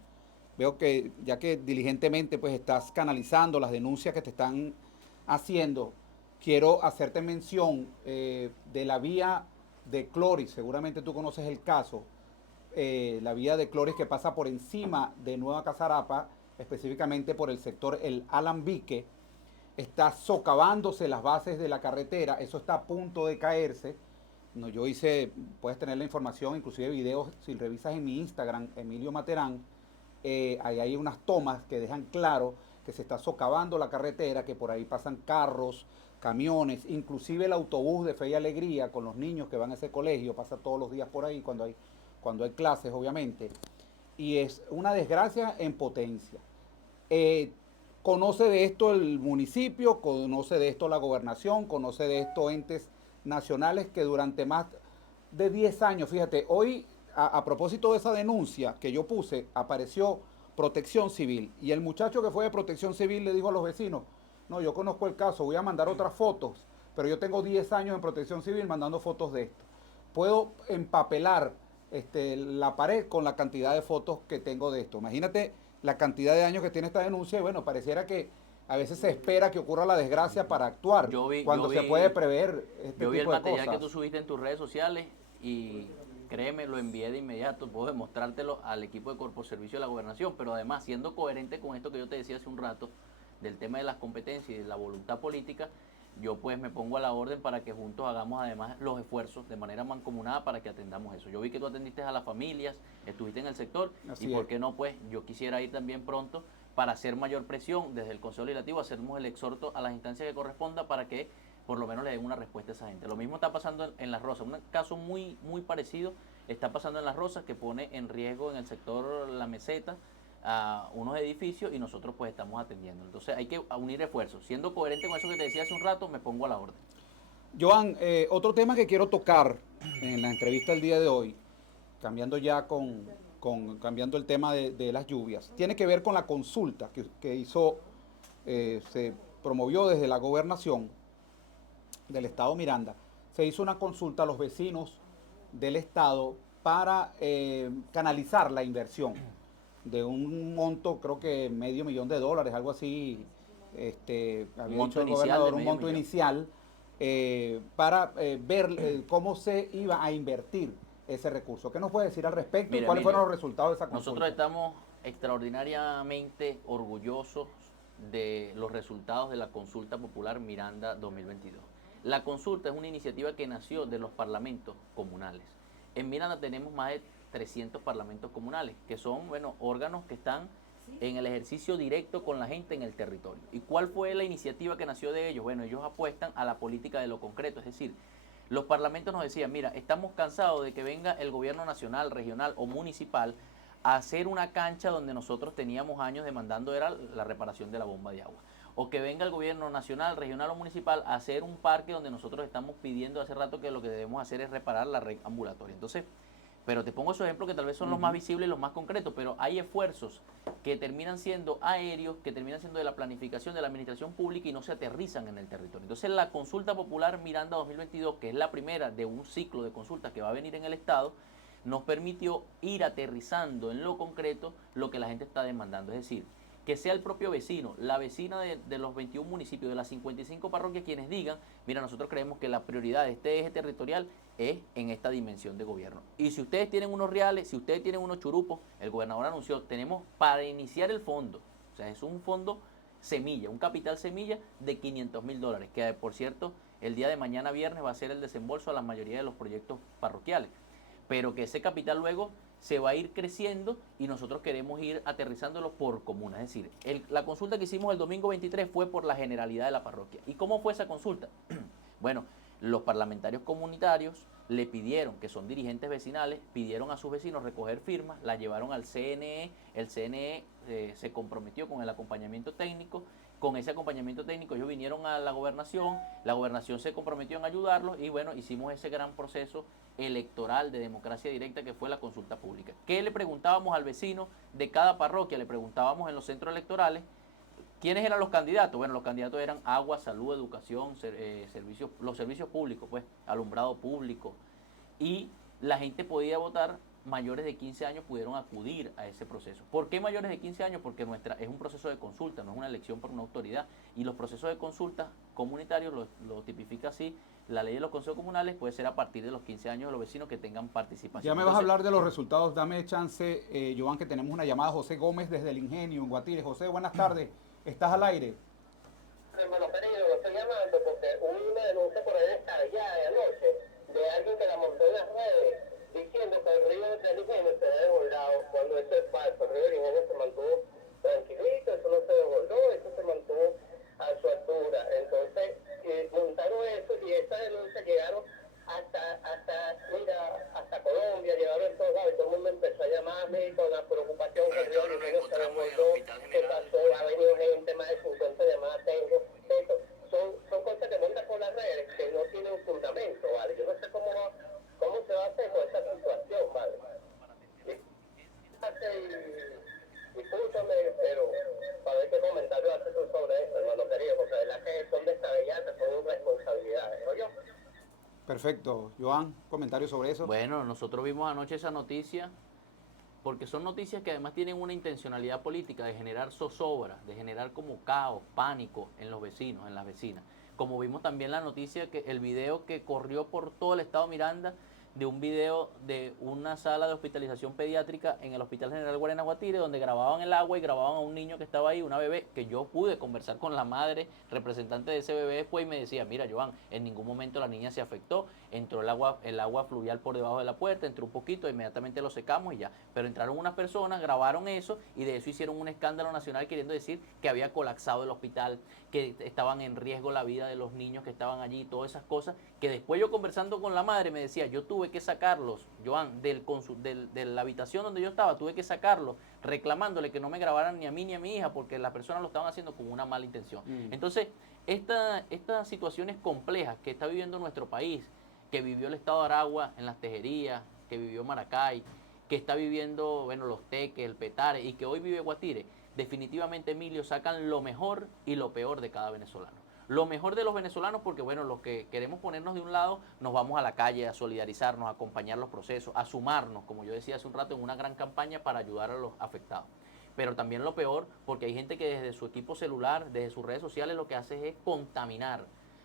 veo que ya que diligentemente pues estás canalizando las denuncias que te están haciendo, quiero hacerte mención de la vía de Cloris. Seguramente tú conoces el caso. La vía de Cloris que pasa por encima de Nueva Casarapa, específicamente por el sector El Alambique, está socavándose las bases de la carretera, eso está a punto de caerse. No, yo hice, puedes tener la información, inclusive videos, si revisas en mi Instagram, Emilio Materán, ahí hay unas tomas que dejan claro que se está socavando la carretera, que por ahí pasan carros, camiones, inclusive el autobús de Fe y Alegría con los niños que van a ese colegio, pasa todos los días por ahí cuando hay clases, obviamente, y es una desgracia en potencia. Conoce de esto el municipio, conoce de esto la gobernación, conoce de esto entes nacionales que durante más de 10 años, fíjate, hoy a propósito de esa denuncia que yo puse, apareció Protección Civil y el muchacho que fue de Protección Civil le dijo a los vecinos, no, yo conozco el caso, voy a mandar otras fotos, pero yo tengo 10 años en Protección Civil mandando fotos de esto. Puedo empapelar la pared con la cantidad de fotos que tengo de esto. Imagínate la cantidad de años que tiene esta denuncia y bueno, pareciera que a veces se espera que ocurra la desgracia para actuar, cuando se puede prever este tipo de cosas. Yo vi el material que tú subiste en tus redes sociales y créeme, lo envié de inmediato, puedo demostrártelo al equipo de Corpo Servicio de la Gobernación, pero además siendo coherente con esto que yo te decía hace un rato, del tema de las competencias y de la voluntad política, yo pues me pongo a la orden para que juntos hagamos además los esfuerzos de manera mancomunada para que atendamos eso. Yo vi que tú atendiste a las familias, estuviste en el sector, y por qué no, pues yo quisiera ir también pronto para hacer mayor presión desde el Consejo Legislativo, hacemos el exhorto a las instancias que corresponda para que por lo menos le den una respuesta a esa gente. Lo mismo está pasando en Las Rosas, un caso muy parecido está pasando en Las Rosas que pone en riesgo en el sector La Meseta a unos edificios y nosotros pues estamos atendiendo. Entonces hay que unir esfuerzos. Siendo coherente con eso que te decía hace un rato, me pongo a la orden. Joan, otro tema que quiero tocar en la entrevista del día de hoy, cambiando ya cambiando el tema de las lluvias, tiene que ver con la consulta que hizo, se promovió desde la gobernación del estado Miranda. Se hizo una consulta a los vecinos del estado para canalizar la inversión de un monto, creo que $500,000, algo así, había dicho el gobernador, un monto inicial, para ver cómo se iba a invertir ese recurso. ¿Qué nos puede decir al respecto? ¿Cuáles fueron los resultados de esa consulta? Nosotros estamos extraordinariamente orgullosos de los resultados de la Consulta Popular Miranda 2022. La consulta es una iniciativa que nació de los parlamentos comunales. En Miranda tenemos más de 300 parlamentos comunales, que son, bueno, órganos que están en el ejercicio directo con la gente en el territorio. ¿Y cuál fue la iniciativa que nació de ellos? Bueno, ellos apuestan a la política de lo concreto, es decir, los parlamentos nos decían, mira, estamos cansados de que venga el gobierno nacional, regional o municipal a hacer una cancha donde nosotros teníamos años demandando era la reparación de la bomba de agua. O que venga el gobierno nacional, regional o municipal a hacer un parque donde nosotros estamos pidiendo hace rato que lo que debemos hacer es reparar la red ambulatoria. Entonces, pero te pongo esos ejemplos que tal vez son los más visibles y los más concretos, pero hay esfuerzos que terminan siendo aéreos, que terminan siendo de la planificación de la administración pública y no se aterrizan en el territorio. Entonces la Consulta Popular Miranda 2022, que es la primera de un ciclo de consultas que va a venir en el Estado, nos permitió ir aterrizando en lo concreto lo que la gente está demandando. Es decir, que sea el propio vecino, la vecina de los 21 municipios, de las 55 parroquias, quienes digan, mira, nosotros creemos que la prioridad de este eje territorial es en esta dimensión de gobierno. Y si ustedes tienen unos reales, si ustedes tienen unos churupos, el gobernador anunció, tenemos para iniciar el fondo, o sea, es un fondo semilla, un capital semilla de $500,000, que por cierto, el día de mañana viernes va a ser el desembolso a la mayoría de los proyectos parroquiales, pero que ese capital luego se va a ir creciendo y nosotros queremos ir aterrizándolo por comuna. Es decir, la consulta que hicimos el domingo 23 fue por la generalidad de la parroquia. ¿Y cómo fue esa consulta? Bueno, los parlamentarios comunitarios le pidieron, que son dirigentes vecinales, pidieron a sus vecinos recoger firmas, las llevaron al CNE, el CNE se comprometió con el acompañamiento técnico, con ese acompañamiento técnico ellos vinieron a la gobernación se comprometió en ayudarlos y bueno, hicimos ese gran proceso electoral de democracia directa que fue la consulta pública. ¿Qué le preguntábamos al vecino de cada parroquia? Le preguntábamos en los centros electorales ¿Quiénes eran los candidatos? Bueno, los candidatos eran agua, salud, educación, los servicios públicos, pues, alumbrado público. Y la gente podía votar, mayores de 15 años pudieron acudir a ese proceso. ¿Por qué mayores de 15 años? Porque es un proceso de consulta, no es una elección por una autoridad. Y los procesos de consulta comunitarios lo tipifica así. La ley de los consejos comunales puede ser a partir de los 15 años de los vecinos que tengan participación. Ya me vas a hablar de los resultados. Dame chance, Joan, que tenemos una llamada. José Gómez desde El Ingenio, en Guatire. José, buenas tardes. ¿Estás al aire? Hermano querido, lo estoy llamando porque hubo una denuncia por ahí descabellada de anoche de alguien que la montó en las redes diciendo que el río del Ingenio se ha desbordado, cuando eso es falso. El río del Ingenio se mantuvo tranquilito, eso no se desbordó, eso se mantuvo a su altura. Entonces, montaron eso y esa denuncia llegaron hasta Colombia, llegaron en todos lados y todo el mundo empezó a llamarme con la preocupación que el río del Ingenio se desbordó, que pasó, ha venido gente, más de 50 llamadas tengo. Eso, son cosas que montan por las redes que no tienen fundamento, ¿vale? Yo no sé cómo se va a hacer con esta situación, ¿vale? Y escúchame, pero para ver qué comentario haces tú sobre eso, hermano querido, porque de verdad que son descabelladas, son irresponsabilidades, ¿no yo? Perfecto. Joan, comentario sobre eso. Bueno, nosotros vimos anoche esa noticia porque son noticias que además tienen una intencionalidad política de generar zozobra, de generar como caos, pánico en los vecinos, en las vecinas. Como vimos también la noticia, que el video que corrió por todo el estado Miranda, de un video de una sala de hospitalización pediátrica en el Hospital General Guarena Guatire, donde grababan el agua y grababan a un niño que estaba ahí, una bebé, que yo pude conversar con la madre representante de ese bebé después y me decía, mira Joan, en ningún momento la niña se afectó, entró el agua fluvial por debajo de la puerta, entró un poquito, inmediatamente lo secamos y ya, pero entraron unas personas, grabaron eso y de eso hicieron un escándalo nacional queriendo decir que había colapsado el hospital, que estaban en riesgo la vida de los niños que estaban allí, todas esas cosas, que después yo conversando con la madre me decía, yo tuve que sacarlos, Joan, de la habitación donde yo estaba, tuve que sacarlos reclamándole que no me grabaran ni a mí ni a mi hija porque las personas lo estaban haciendo con una mala intención. Entonces, estas situaciones complejas que está viviendo nuestro país, que vivió el estado de Aragua en las Tejerías, que vivió Maracay, que está viviendo, bueno, Los Teques, el Petare y que hoy vive Guatire, definitivamente, Emilio, sacan lo mejor y lo peor de cada venezolano. Lo mejor de los venezolanos porque, bueno, los que queremos ponernos de un lado, nos vamos a la calle a solidarizarnos, a acompañar los procesos, a sumarnos, como yo decía hace un rato, en una gran campaña para ayudar a los afectados. Pero también lo peor porque hay gente que desde su equipo celular, desde sus redes sociales, lo que hace es contaminar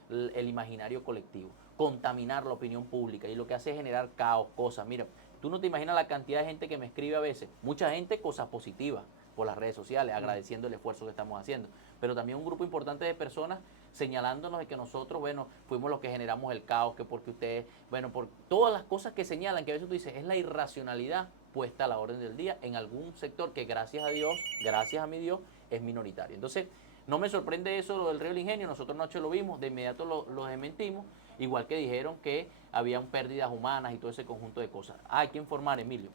el imaginario colectivo, contaminar la opinión pública y lo que hace es generar caos, cosas. Mira, tú no te imaginas la cantidad de gente que me escribe a veces, mucha gente cosas positivas por las redes sociales, agradeciendo el esfuerzo que estamos haciendo, pero también un grupo importante de personas señalándonos de que nosotros, bueno, fuimos los que generamos el caos, que porque ustedes, bueno, por todas las cosas que señalan, que a veces tú dices, es la irracionalidad puesta a la orden del día en algún sector que gracias a Dios, gracias a mi Dios, es minoritario. Entonces, no me sorprende eso, lo del río del Ingenio, nosotros anoche lo vimos, de inmediato lo desmentimos, igual que dijeron que habían pérdidas humanas y todo ese conjunto de cosas. Hay que informar, Emilio.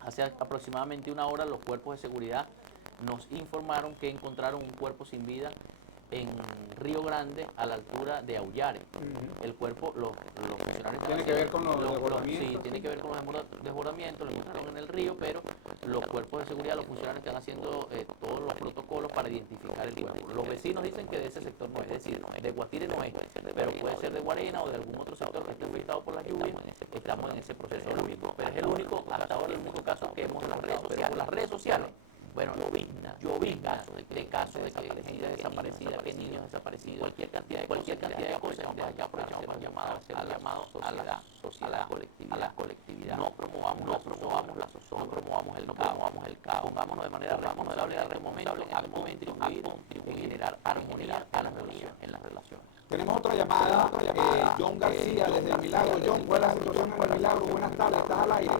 Hace aproximadamente una hora los cuerpos de seguridad nos informaron que encontraron un cuerpo sin vida en Río Grande a la altura de Aullare. El cuerpo, los funcionarios... ¿Tiene que ver con los desbordamientos? Sí, tiene que ver con los desbordamientos, lo encontraron en el río, pero los cuerpos de seguridad, los funcionarios están haciendo todos los protocolos para identificar el cuerpo. Los vecinos dicen que de ese sector no es, decir, de Guatire no es, pero puede ser de Guarena o de algún otro sector que esté afectado por las lluvias. Estamos en ese proceso, el único, pero es el único, hasta ahora el único caso que hemos en las redes sociales. Las redes sociales, bueno, yo vi casos de que gente desaparecida, que niños desaparecidos, cualquier cantidad de cosas, donde ya aprovechamos para llamar a la colectividad. No promovamos la zozobra, no promovamos el caos, pongámonos de manera responsable en el momento a contribuir en generar armonía en las relaciones. Tenemos otra llamada, John García desde El Milagro. John, ¿cuál es la situación en El Milagro? Buenas tardes, estás al aire.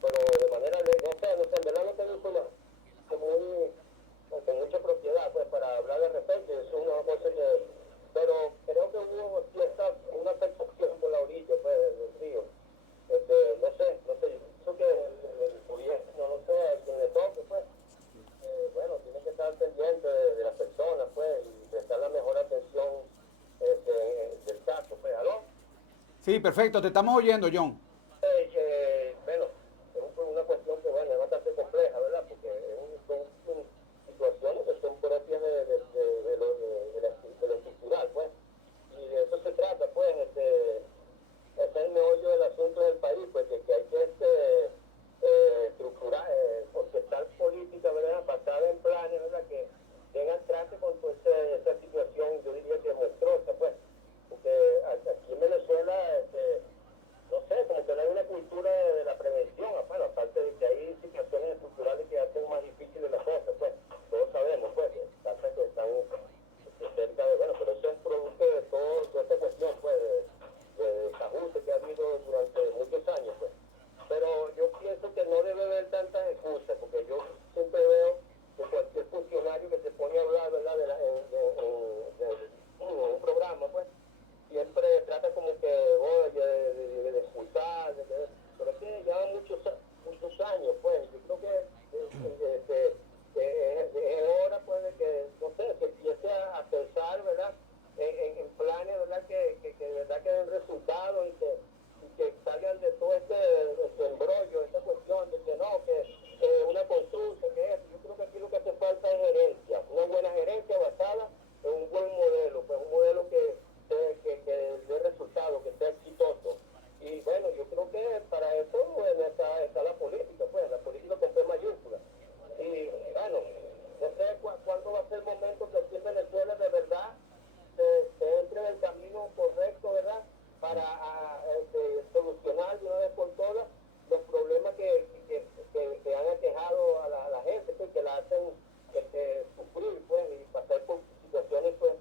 Pero de manera, no sé, en verdad no tengo información. Sí, perfecto, te estamos oyendo, John. Bueno, es una cuestión que bueno, es bastante compleja, ¿verdad? Porque son situaciones que son propias de lo estructural, pues. Y de eso se trata, pues, ese es el meollo del asunto del país, pues, que hay que estructurar, orquestar política, ¿verdad? Basada en planes, ¿verdad? Que tengan traste con toda esa situación, yo diría que monstruosa, pues. Porque aquí en Venezuela, no sé, como que no hay una cultura de la prevención, bueno, aparte de que hay situaciones estructurales que hacen más difíciles las cosas, pues, todos sabemos, pues, que están cerca de, bueno, pero eso es producto de toda esta cuestión, pues, de desajuste que ha habido durante muchos años, pues. Pero yo pienso que no debe haber tantas excusas, porque yo siempre veo que cualquier funcionario que se pone a hablar, ¿verdad?, en un programa, pues, siempre trata como que, oye, de expulsar, pero es que llevan muchos años, pues, yo creo que es hora, pues, de que, no sé, que empiece a pensar, ¿verdad?, en planes, ¿verdad?, que de verdad que den resultados y que salgan de todo este embrollo, esta cuestión de que no, que una consulta, que esto. Yo creo que aquí lo que hace falta es gerencia, una buena gerencia basada en un buen modelo, pues un modelo que dé resultados, que sea exitoso. Y bueno, yo creo que para eso bueno, está la política, pues, la política con P mayúscula. Y bueno, no sé cuándo va a ser el momento que aquí en Venezuela de verdad se entre en el camino correcto, ¿verdad?, para solucionar de una vez por todas los problemas que han aquejado a la gente, pues, que la hacen sufrir, pues, y pasar por situaciones, pues,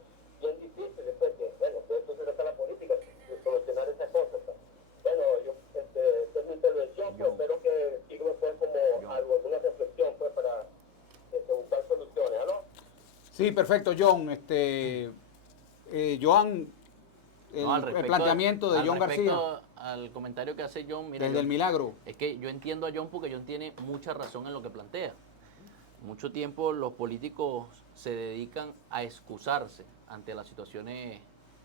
bien difíciles, pues, que, bueno, de eso se trata la política, de solucionar esas cosas, pues. Bueno, esta es mi intervención, pues, espero que sirva, pues, como alguna reflexión, pues, para buscar soluciones, ¿no? Sí, perfecto, John. Joan, el planteamiento de John García. Al comentario que hace John, mira, Desde el Milagro. Es que yo entiendo a John porque John tiene mucha razón en lo que plantea. Mucho tiempo los políticos se dedican a excusarse ante las situaciones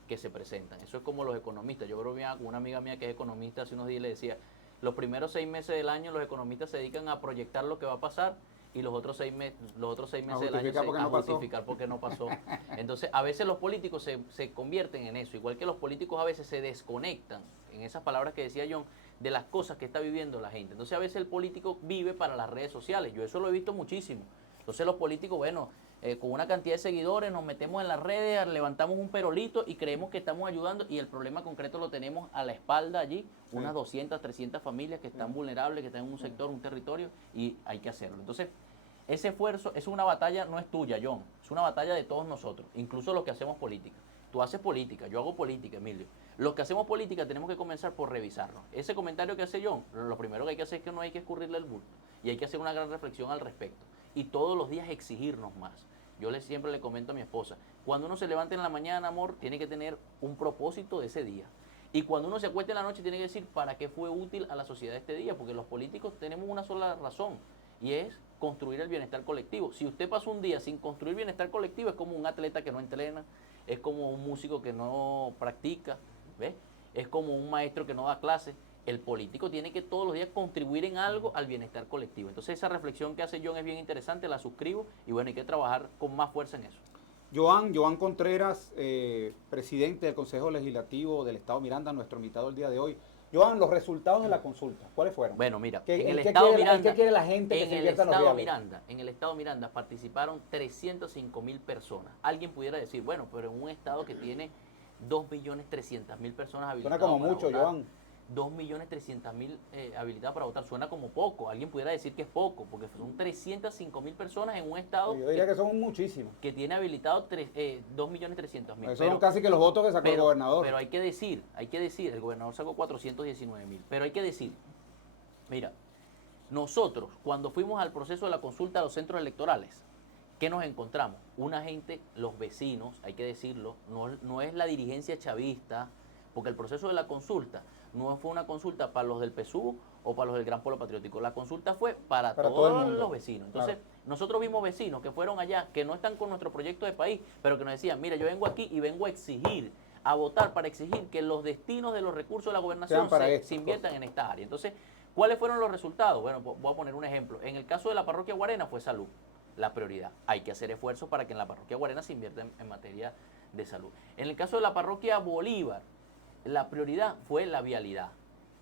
que se presentan. Eso es como los economistas. Yo creo que una amiga mía que es economista hace unos días le decía, los primeros 6 meses del año los economistas se dedican a proyectar lo que va a pasar y los otros seis meses del año a justificar por qué no pasó. Entonces, a veces los políticos se convierten en eso, igual que los políticos a veces se desconectan, en esas palabras que decía John, de las cosas que está viviendo la gente. Entonces, a veces el político vive para las redes sociales. Yo eso lo he visto muchísimo. Entonces, los políticos, bueno, con una cantidad de seguidores nos metemos en las redes, levantamos un perolito y creemos que estamos ayudando y el problema concreto lo tenemos a la espalda allí, unas 200, 300 familias que están vulnerables, que están en un sector, un territorio y hay que hacerlo. Entonces, ese esfuerzo es una batalla, no es tuya, John, es una batalla de todos nosotros, incluso los que hacemos política. Tú haces política, yo hago política, Emilio. Los que hacemos política tenemos que comenzar por revisarnos. Ese comentario que hace John, lo primero que hay que hacer es que no hay que escurrirle el bulto y hay que hacer una gran reflexión al respecto. Y todos los días exigirnos más. Yo siempre le comento a mi esposa, cuando uno se levanta en la mañana, amor, tiene que tener un propósito de ese día. Y cuando uno se acuesta en la noche, tiene que decir para qué fue útil a la sociedad este día, porque los políticos tenemos una sola razón, y es construir el bienestar colectivo. Si usted pasa un día sin construir bienestar colectivo, es como un atleta que no entrena, es como un músico que no practica, ¿ves? Es como un maestro que no da clases. El político tiene que todos los días contribuir en algo al bienestar colectivo. Entonces esa reflexión que hace John es bien interesante, la suscribo y bueno, hay que trabajar con más fuerza en eso. Joan Contreras, presidente del Consejo Legislativo del Estado Miranda, nuestro invitado el día de hoy. Joan, los resultados de la consulta, ¿cuáles fueron? Bueno, mira, en el Estado Miranda, ¿qué quiere la gente que se invierta en los reales? En el Estado Miranda participaron 305.000 personas. Alguien pudiera decir, bueno, pero en un estado que tiene 2.300.000 personas habilitadas. Suena como mucho, Joan. 2.300.000 habilitadas para votar. Suena como poco. Alguien pudiera decir que es poco, porque son 305.000 personas en un estado. Yo diría que son muchísimos. Que tiene habilitado 2.300.000. Esos son casi que los votos que sacó el gobernador. Pero hay que decir, el gobernador sacó 419.000. Pero hay que decir, mira, nosotros cuando fuimos al proceso de la consulta a los centros electorales, ¿qué nos encontramos? Una gente, los vecinos, hay que decirlo, no es la dirigencia chavista, porque el proceso de la consulta no fue una consulta para los del PSUV o para los del Gran Polo Patriótico. La consulta fue para todos los vecinos. Entonces, nosotros vimos vecinos que fueron allá, que no están con nuestro proyecto de país, pero que nos decían, mira, yo vengo aquí y vengo a exigir a votar para exigir que los destinos de los recursos de la gobernación se inviertan en esta área. Entonces, ¿cuáles fueron los resultados? Bueno, voy a poner un ejemplo. En el caso de la parroquia Guarena fue salud, la prioridad. Hay que hacer esfuerzos para que en la parroquia Guarena se invierta en materia de salud. En el caso de la parroquia Bolívar, la prioridad fue la vialidad.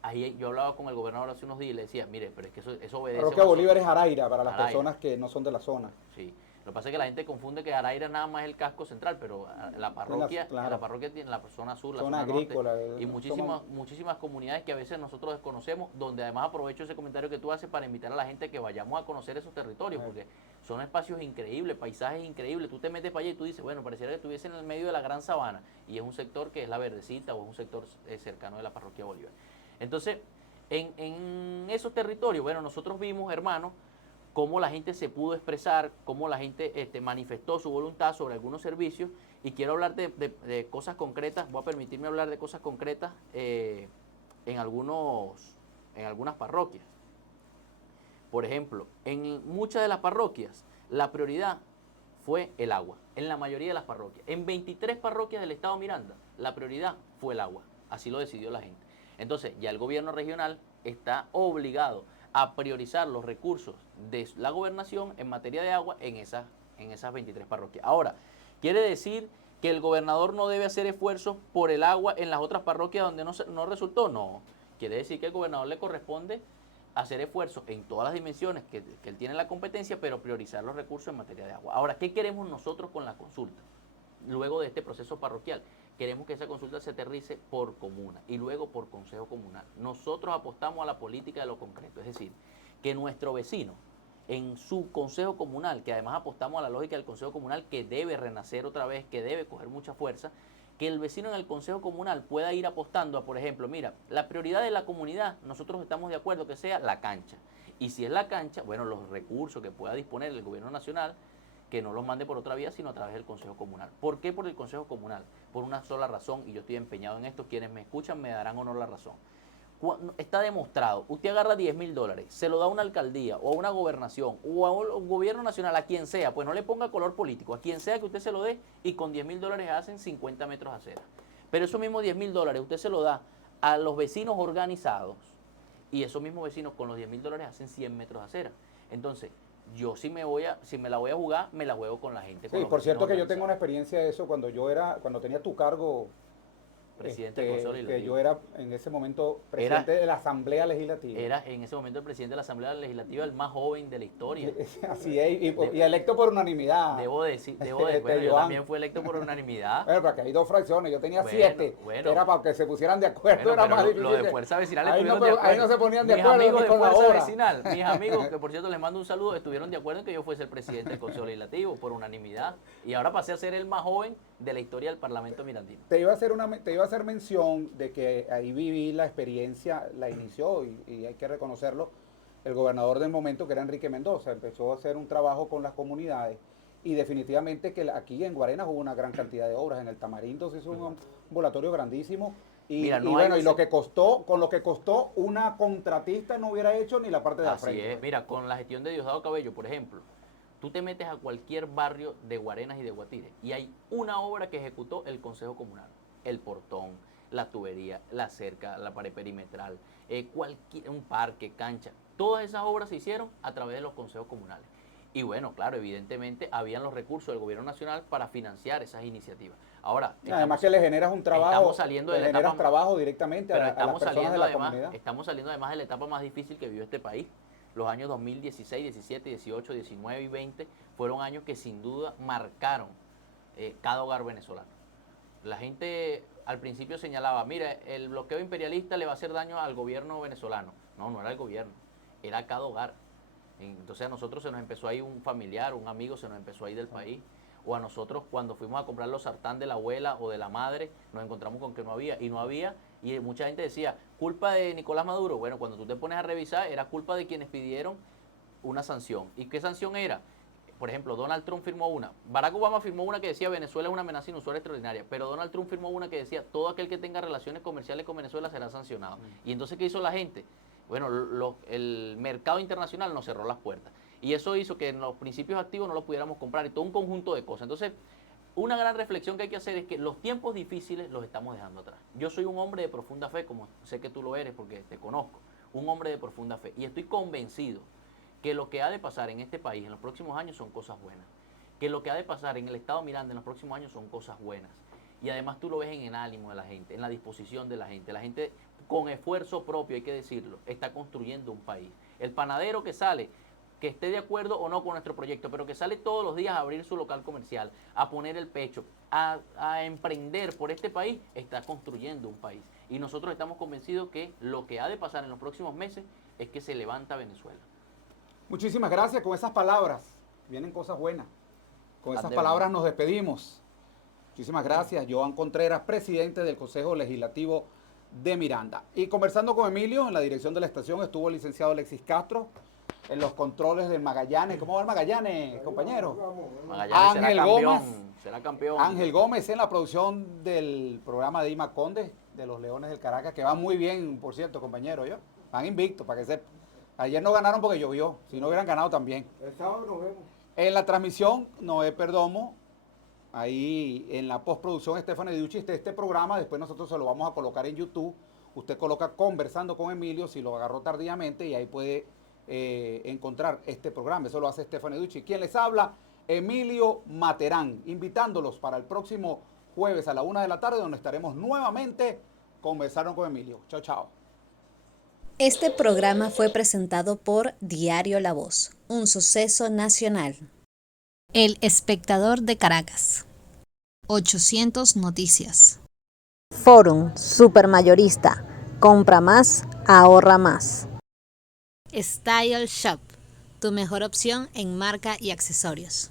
Ahí yo hablaba con el gobernador hace unos días y le decía, mire, pero es que eso obedece... Parroquia Bolívar es Araira para las personas que no son de la zona. Sí. Lo que pasa es que la gente confunde que Araira nada más es el casco central, pero la parroquia, la parroquia tiene la zona sur, la zona agrícola, norte, y muchísimas comunidades que a veces nosotros desconocemos, donde además aprovecho ese comentario que tú haces para invitar a la gente que vayamos a conocer esos territorios, porque son espacios increíbles, paisajes increíbles. Tú te metes para allá y tú dices, bueno, pareciera que estuviese en el medio de la gran sabana, y es un sector que es la Verdecita o es un sector cercano de la parroquia Bolívar. Entonces, en esos territorios, bueno, nosotros vimos, hermanos, cómo la gente se pudo expresar, cómo la gente manifestó su voluntad sobre algunos servicios, y quiero hablar de cosas concretas, voy a permitirme hablar de cosas concretas en algunas parroquias. Por ejemplo, en muchas de las parroquias, la prioridad fue el agua, en la mayoría de las parroquias. En 23 parroquias del estado Miranda, la prioridad fue el agua, así lo decidió la gente. Entonces, ya el gobierno regional está obligado a priorizar los recursos de la gobernación en materia de agua en esas 23 parroquias. Ahora, ¿quiere decir que el gobernador no debe hacer esfuerzos por el agua en las otras parroquias donde no resultó? No. Quiere decir que al gobernador le corresponde hacer esfuerzos en todas las dimensiones que él tiene la competencia, pero priorizar los recursos en materia de agua. Ahora, ¿qué queremos nosotros con la consulta? Luego de este proceso parroquial, queremos que esa consulta se aterrice por comuna y luego por consejo comunal. Nosotros apostamos a la política de lo concreto, es decir, que nuestro vecino en su consejo comunal, que además apostamos a la lógica del consejo comunal que debe renacer otra vez, que debe coger mucha fuerza, que el vecino en el consejo comunal pueda ir apostando a, por ejemplo, mira, la prioridad de la comunidad, nosotros estamos de acuerdo que sea la cancha. Y si es la cancha, bueno, los recursos que pueda disponer el gobierno nacional, que no los mande por otra vía, sino a través del Consejo Comunal. ¿Por qué por el Consejo Comunal? Por una sola razón, y yo estoy empeñado en esto, quienes me escuchan me darán honor la razón. Está demostrado, usted agarra $10,000, se lo da a una alcaldía, o a una gobernación, o a un gobierno nacional, a quien sea, pues no le ponga color político, a quien sea que usted se lo dé, y con $10,000 hacen 50 metros de acera. Pero esos mismos $10,000 usted se lo da a los vecinos organizados, y esos mismos vecinos con los $10,000 hacen 100 metros de acera. Entonces, yo si me la voy a jugar, me la juego con la gente. Sí, por cierto que yo tengo una experiencia de eso cuando tenía tu cargo, presidente del Consejo Legislativo. Que yo era en ese momento presidente de la Asamblea Legislativa. Era en ese momento el presidente de la Asamblea Legislativa, el más joven de la historia. Así es, y electo por unanimidad. Debo decir, bueno, yo también fui electo por unanimidad. Bueno, porque hay 2 fracciones, yo tenía 7, que era para que se pusieran de acuerdo, era más difícil. Lo de fuerza vecinal ahí no se ponían de acuerdo. Mis amigos de fuerza vecinal, mis amigos, que por cierto les mando un saludo, estuvieron de acuerdo en que yo fuese el presidente del Consejo Legislativo por unanimidad, y ahora pasé a ser el más joven de la historia del Parlamento mirandino. Te iba a hacer mención de que ahí viví la experiencia, la inició y hay que reconocerlo, el gobernador del momento, que era Enrique Mendoza, empezó a hacer un trabajo con las comunidades, y definitivamente que aquí en Guarenas hubo una gran cantidad de obras. En el Tamarindo se hizo un ambulatorio grandísimo, y, mira, y lo que costó, con lo que costó una contratista no hubiera hecho ni la parte de la frente. Así es, mira, con la gestión de Diosdado Cabello, por ejemplo, tú te metes a cualquier barrio de Guarenas y de Guatire y hay una obra que ejecutó el Consejo Comunal: el portón, la tubería, la cerca, la pared perimetral, un parque, cancha. Todas esas obras se hicieron a través de los consejos comunales. Y bueno, claro, evidentemente habían los recursos del gobierno nacional para financiar esas iniciativas. Ahora, además que le generas un trabajo, estamos saliendo de la etapa, trabajo directamente a las personas de la comunidad. Estamos saliendo además de la etapa más difícil que vivió este país. Los años 2016, 17, 18, 19 y 20 fueron años que sin duda marcaron cada hogar venezolano. La gente al principio señalaba, mira, el bloqueo imperialista le va a hacer daño al gobierno venezolano. No, no era el gobierno, era cada hogar. Entonces a nosotros se nos empezó a ir un familiar, un amigo se nos empezó a ir del país. O a nosotros cuando fuimos a comprar los sartán de la abuela o de la madre, nos encontramos con que no había. Y no había, y mucha gente decía, culpa de Nicolás Maduro. Bueno, cuando tú te pones a revisar, era culpa de quienes pidieron una sanción. ¿Y qué sanción era? Por ejemplo, Donald Trump firmó una. Barack Obama firmó una que decía Venezuela es una amenaza inusual extraordinaria. Pero Donald Trump firmó una que decía todo aquel que tenga relaciones comerciales con Venezuela será sancionado. Y entonces, ¿qué hizo la gente? Bueno, el mercado internacional nos cerró las puertas. Y eso hizo que en los principios activos no los pudiéramos comprar y todo un conjunto de cosas. Entonces, una gran reflexión que hay que hacer es que los tiempos difíciles los estamos dejando atrás. Yo soy un hombre de profunda fe, como sé que tú lo eres porque te conozco, un hombre de profunda fe. Y estoy convencido que lo que ha de pasar en este país en los próximos años son cosas buenas. Que lo que ha de pasar en el estado Miranda en los próximos años son cosas buenas. Y además tú lo ves en el ánimo de la gente, en la disposición de la gente. La gente con esfuerzo propio, hay que decirlo, está construyendo un país. El panadero que sale, que esté de acuerdo o no con nuestro proyecto, pero que sale todos los días a abrir su local comercial, a poner el pecho, a emprender por este país, está construyendo un país. Y nosotros estamos convencidos que lo que ha de pasar en los próximos meses es que se levanta Venezuela. Muchísimas gracias. Con esas palabras vienen cosas buenas. Con esas palabras nos despedimos. Muchísimas gracias. Joan Contreras, presidente del Consejo Legislativo de Miranda. Y conversando con Emilio, en la dirección de la estación estuvo el licenciado Alexis Castro, en los controles del Magallanes. ¿Cómo va el Magallanes, compañero? Magallanes Ángel será campeón, Gómez. será campeón. Ángel Gómez en la producción del programa de Ima Conde, de los Leones del Caracas, que va muy bien, por cierto, compañero. ¿Yo? Van invictos, para que sepan. Ayer no ganaron porque llovió, si no hubieran ganado también. El sábado nos vemos. En la transmisión, Noé Perdomo, ahí en la postproducción, Estefano Diucci, este programa, después nosotros se lo vamos a colocar en YouTube. Usted coloca Conversando con Emilio, si lo agarró tardíamente, y ahí puede encontrar este programa. Eso lo hace Estefano Diucci. ¿Quién les habla? Emilio Materán, invitándolos para el próximo jueves a la 1 de la tarde, donde estaremos nuevamente conversando con Emilio. Chao, chao. Este programa fue presentado por Diario La Voz, un suceso nacional. El Espectador de Caracas. 800 Noticias. Forum Supermayorista. Compra más, ahorra más. Style Shop, tu mejor opción en marca y accesorios.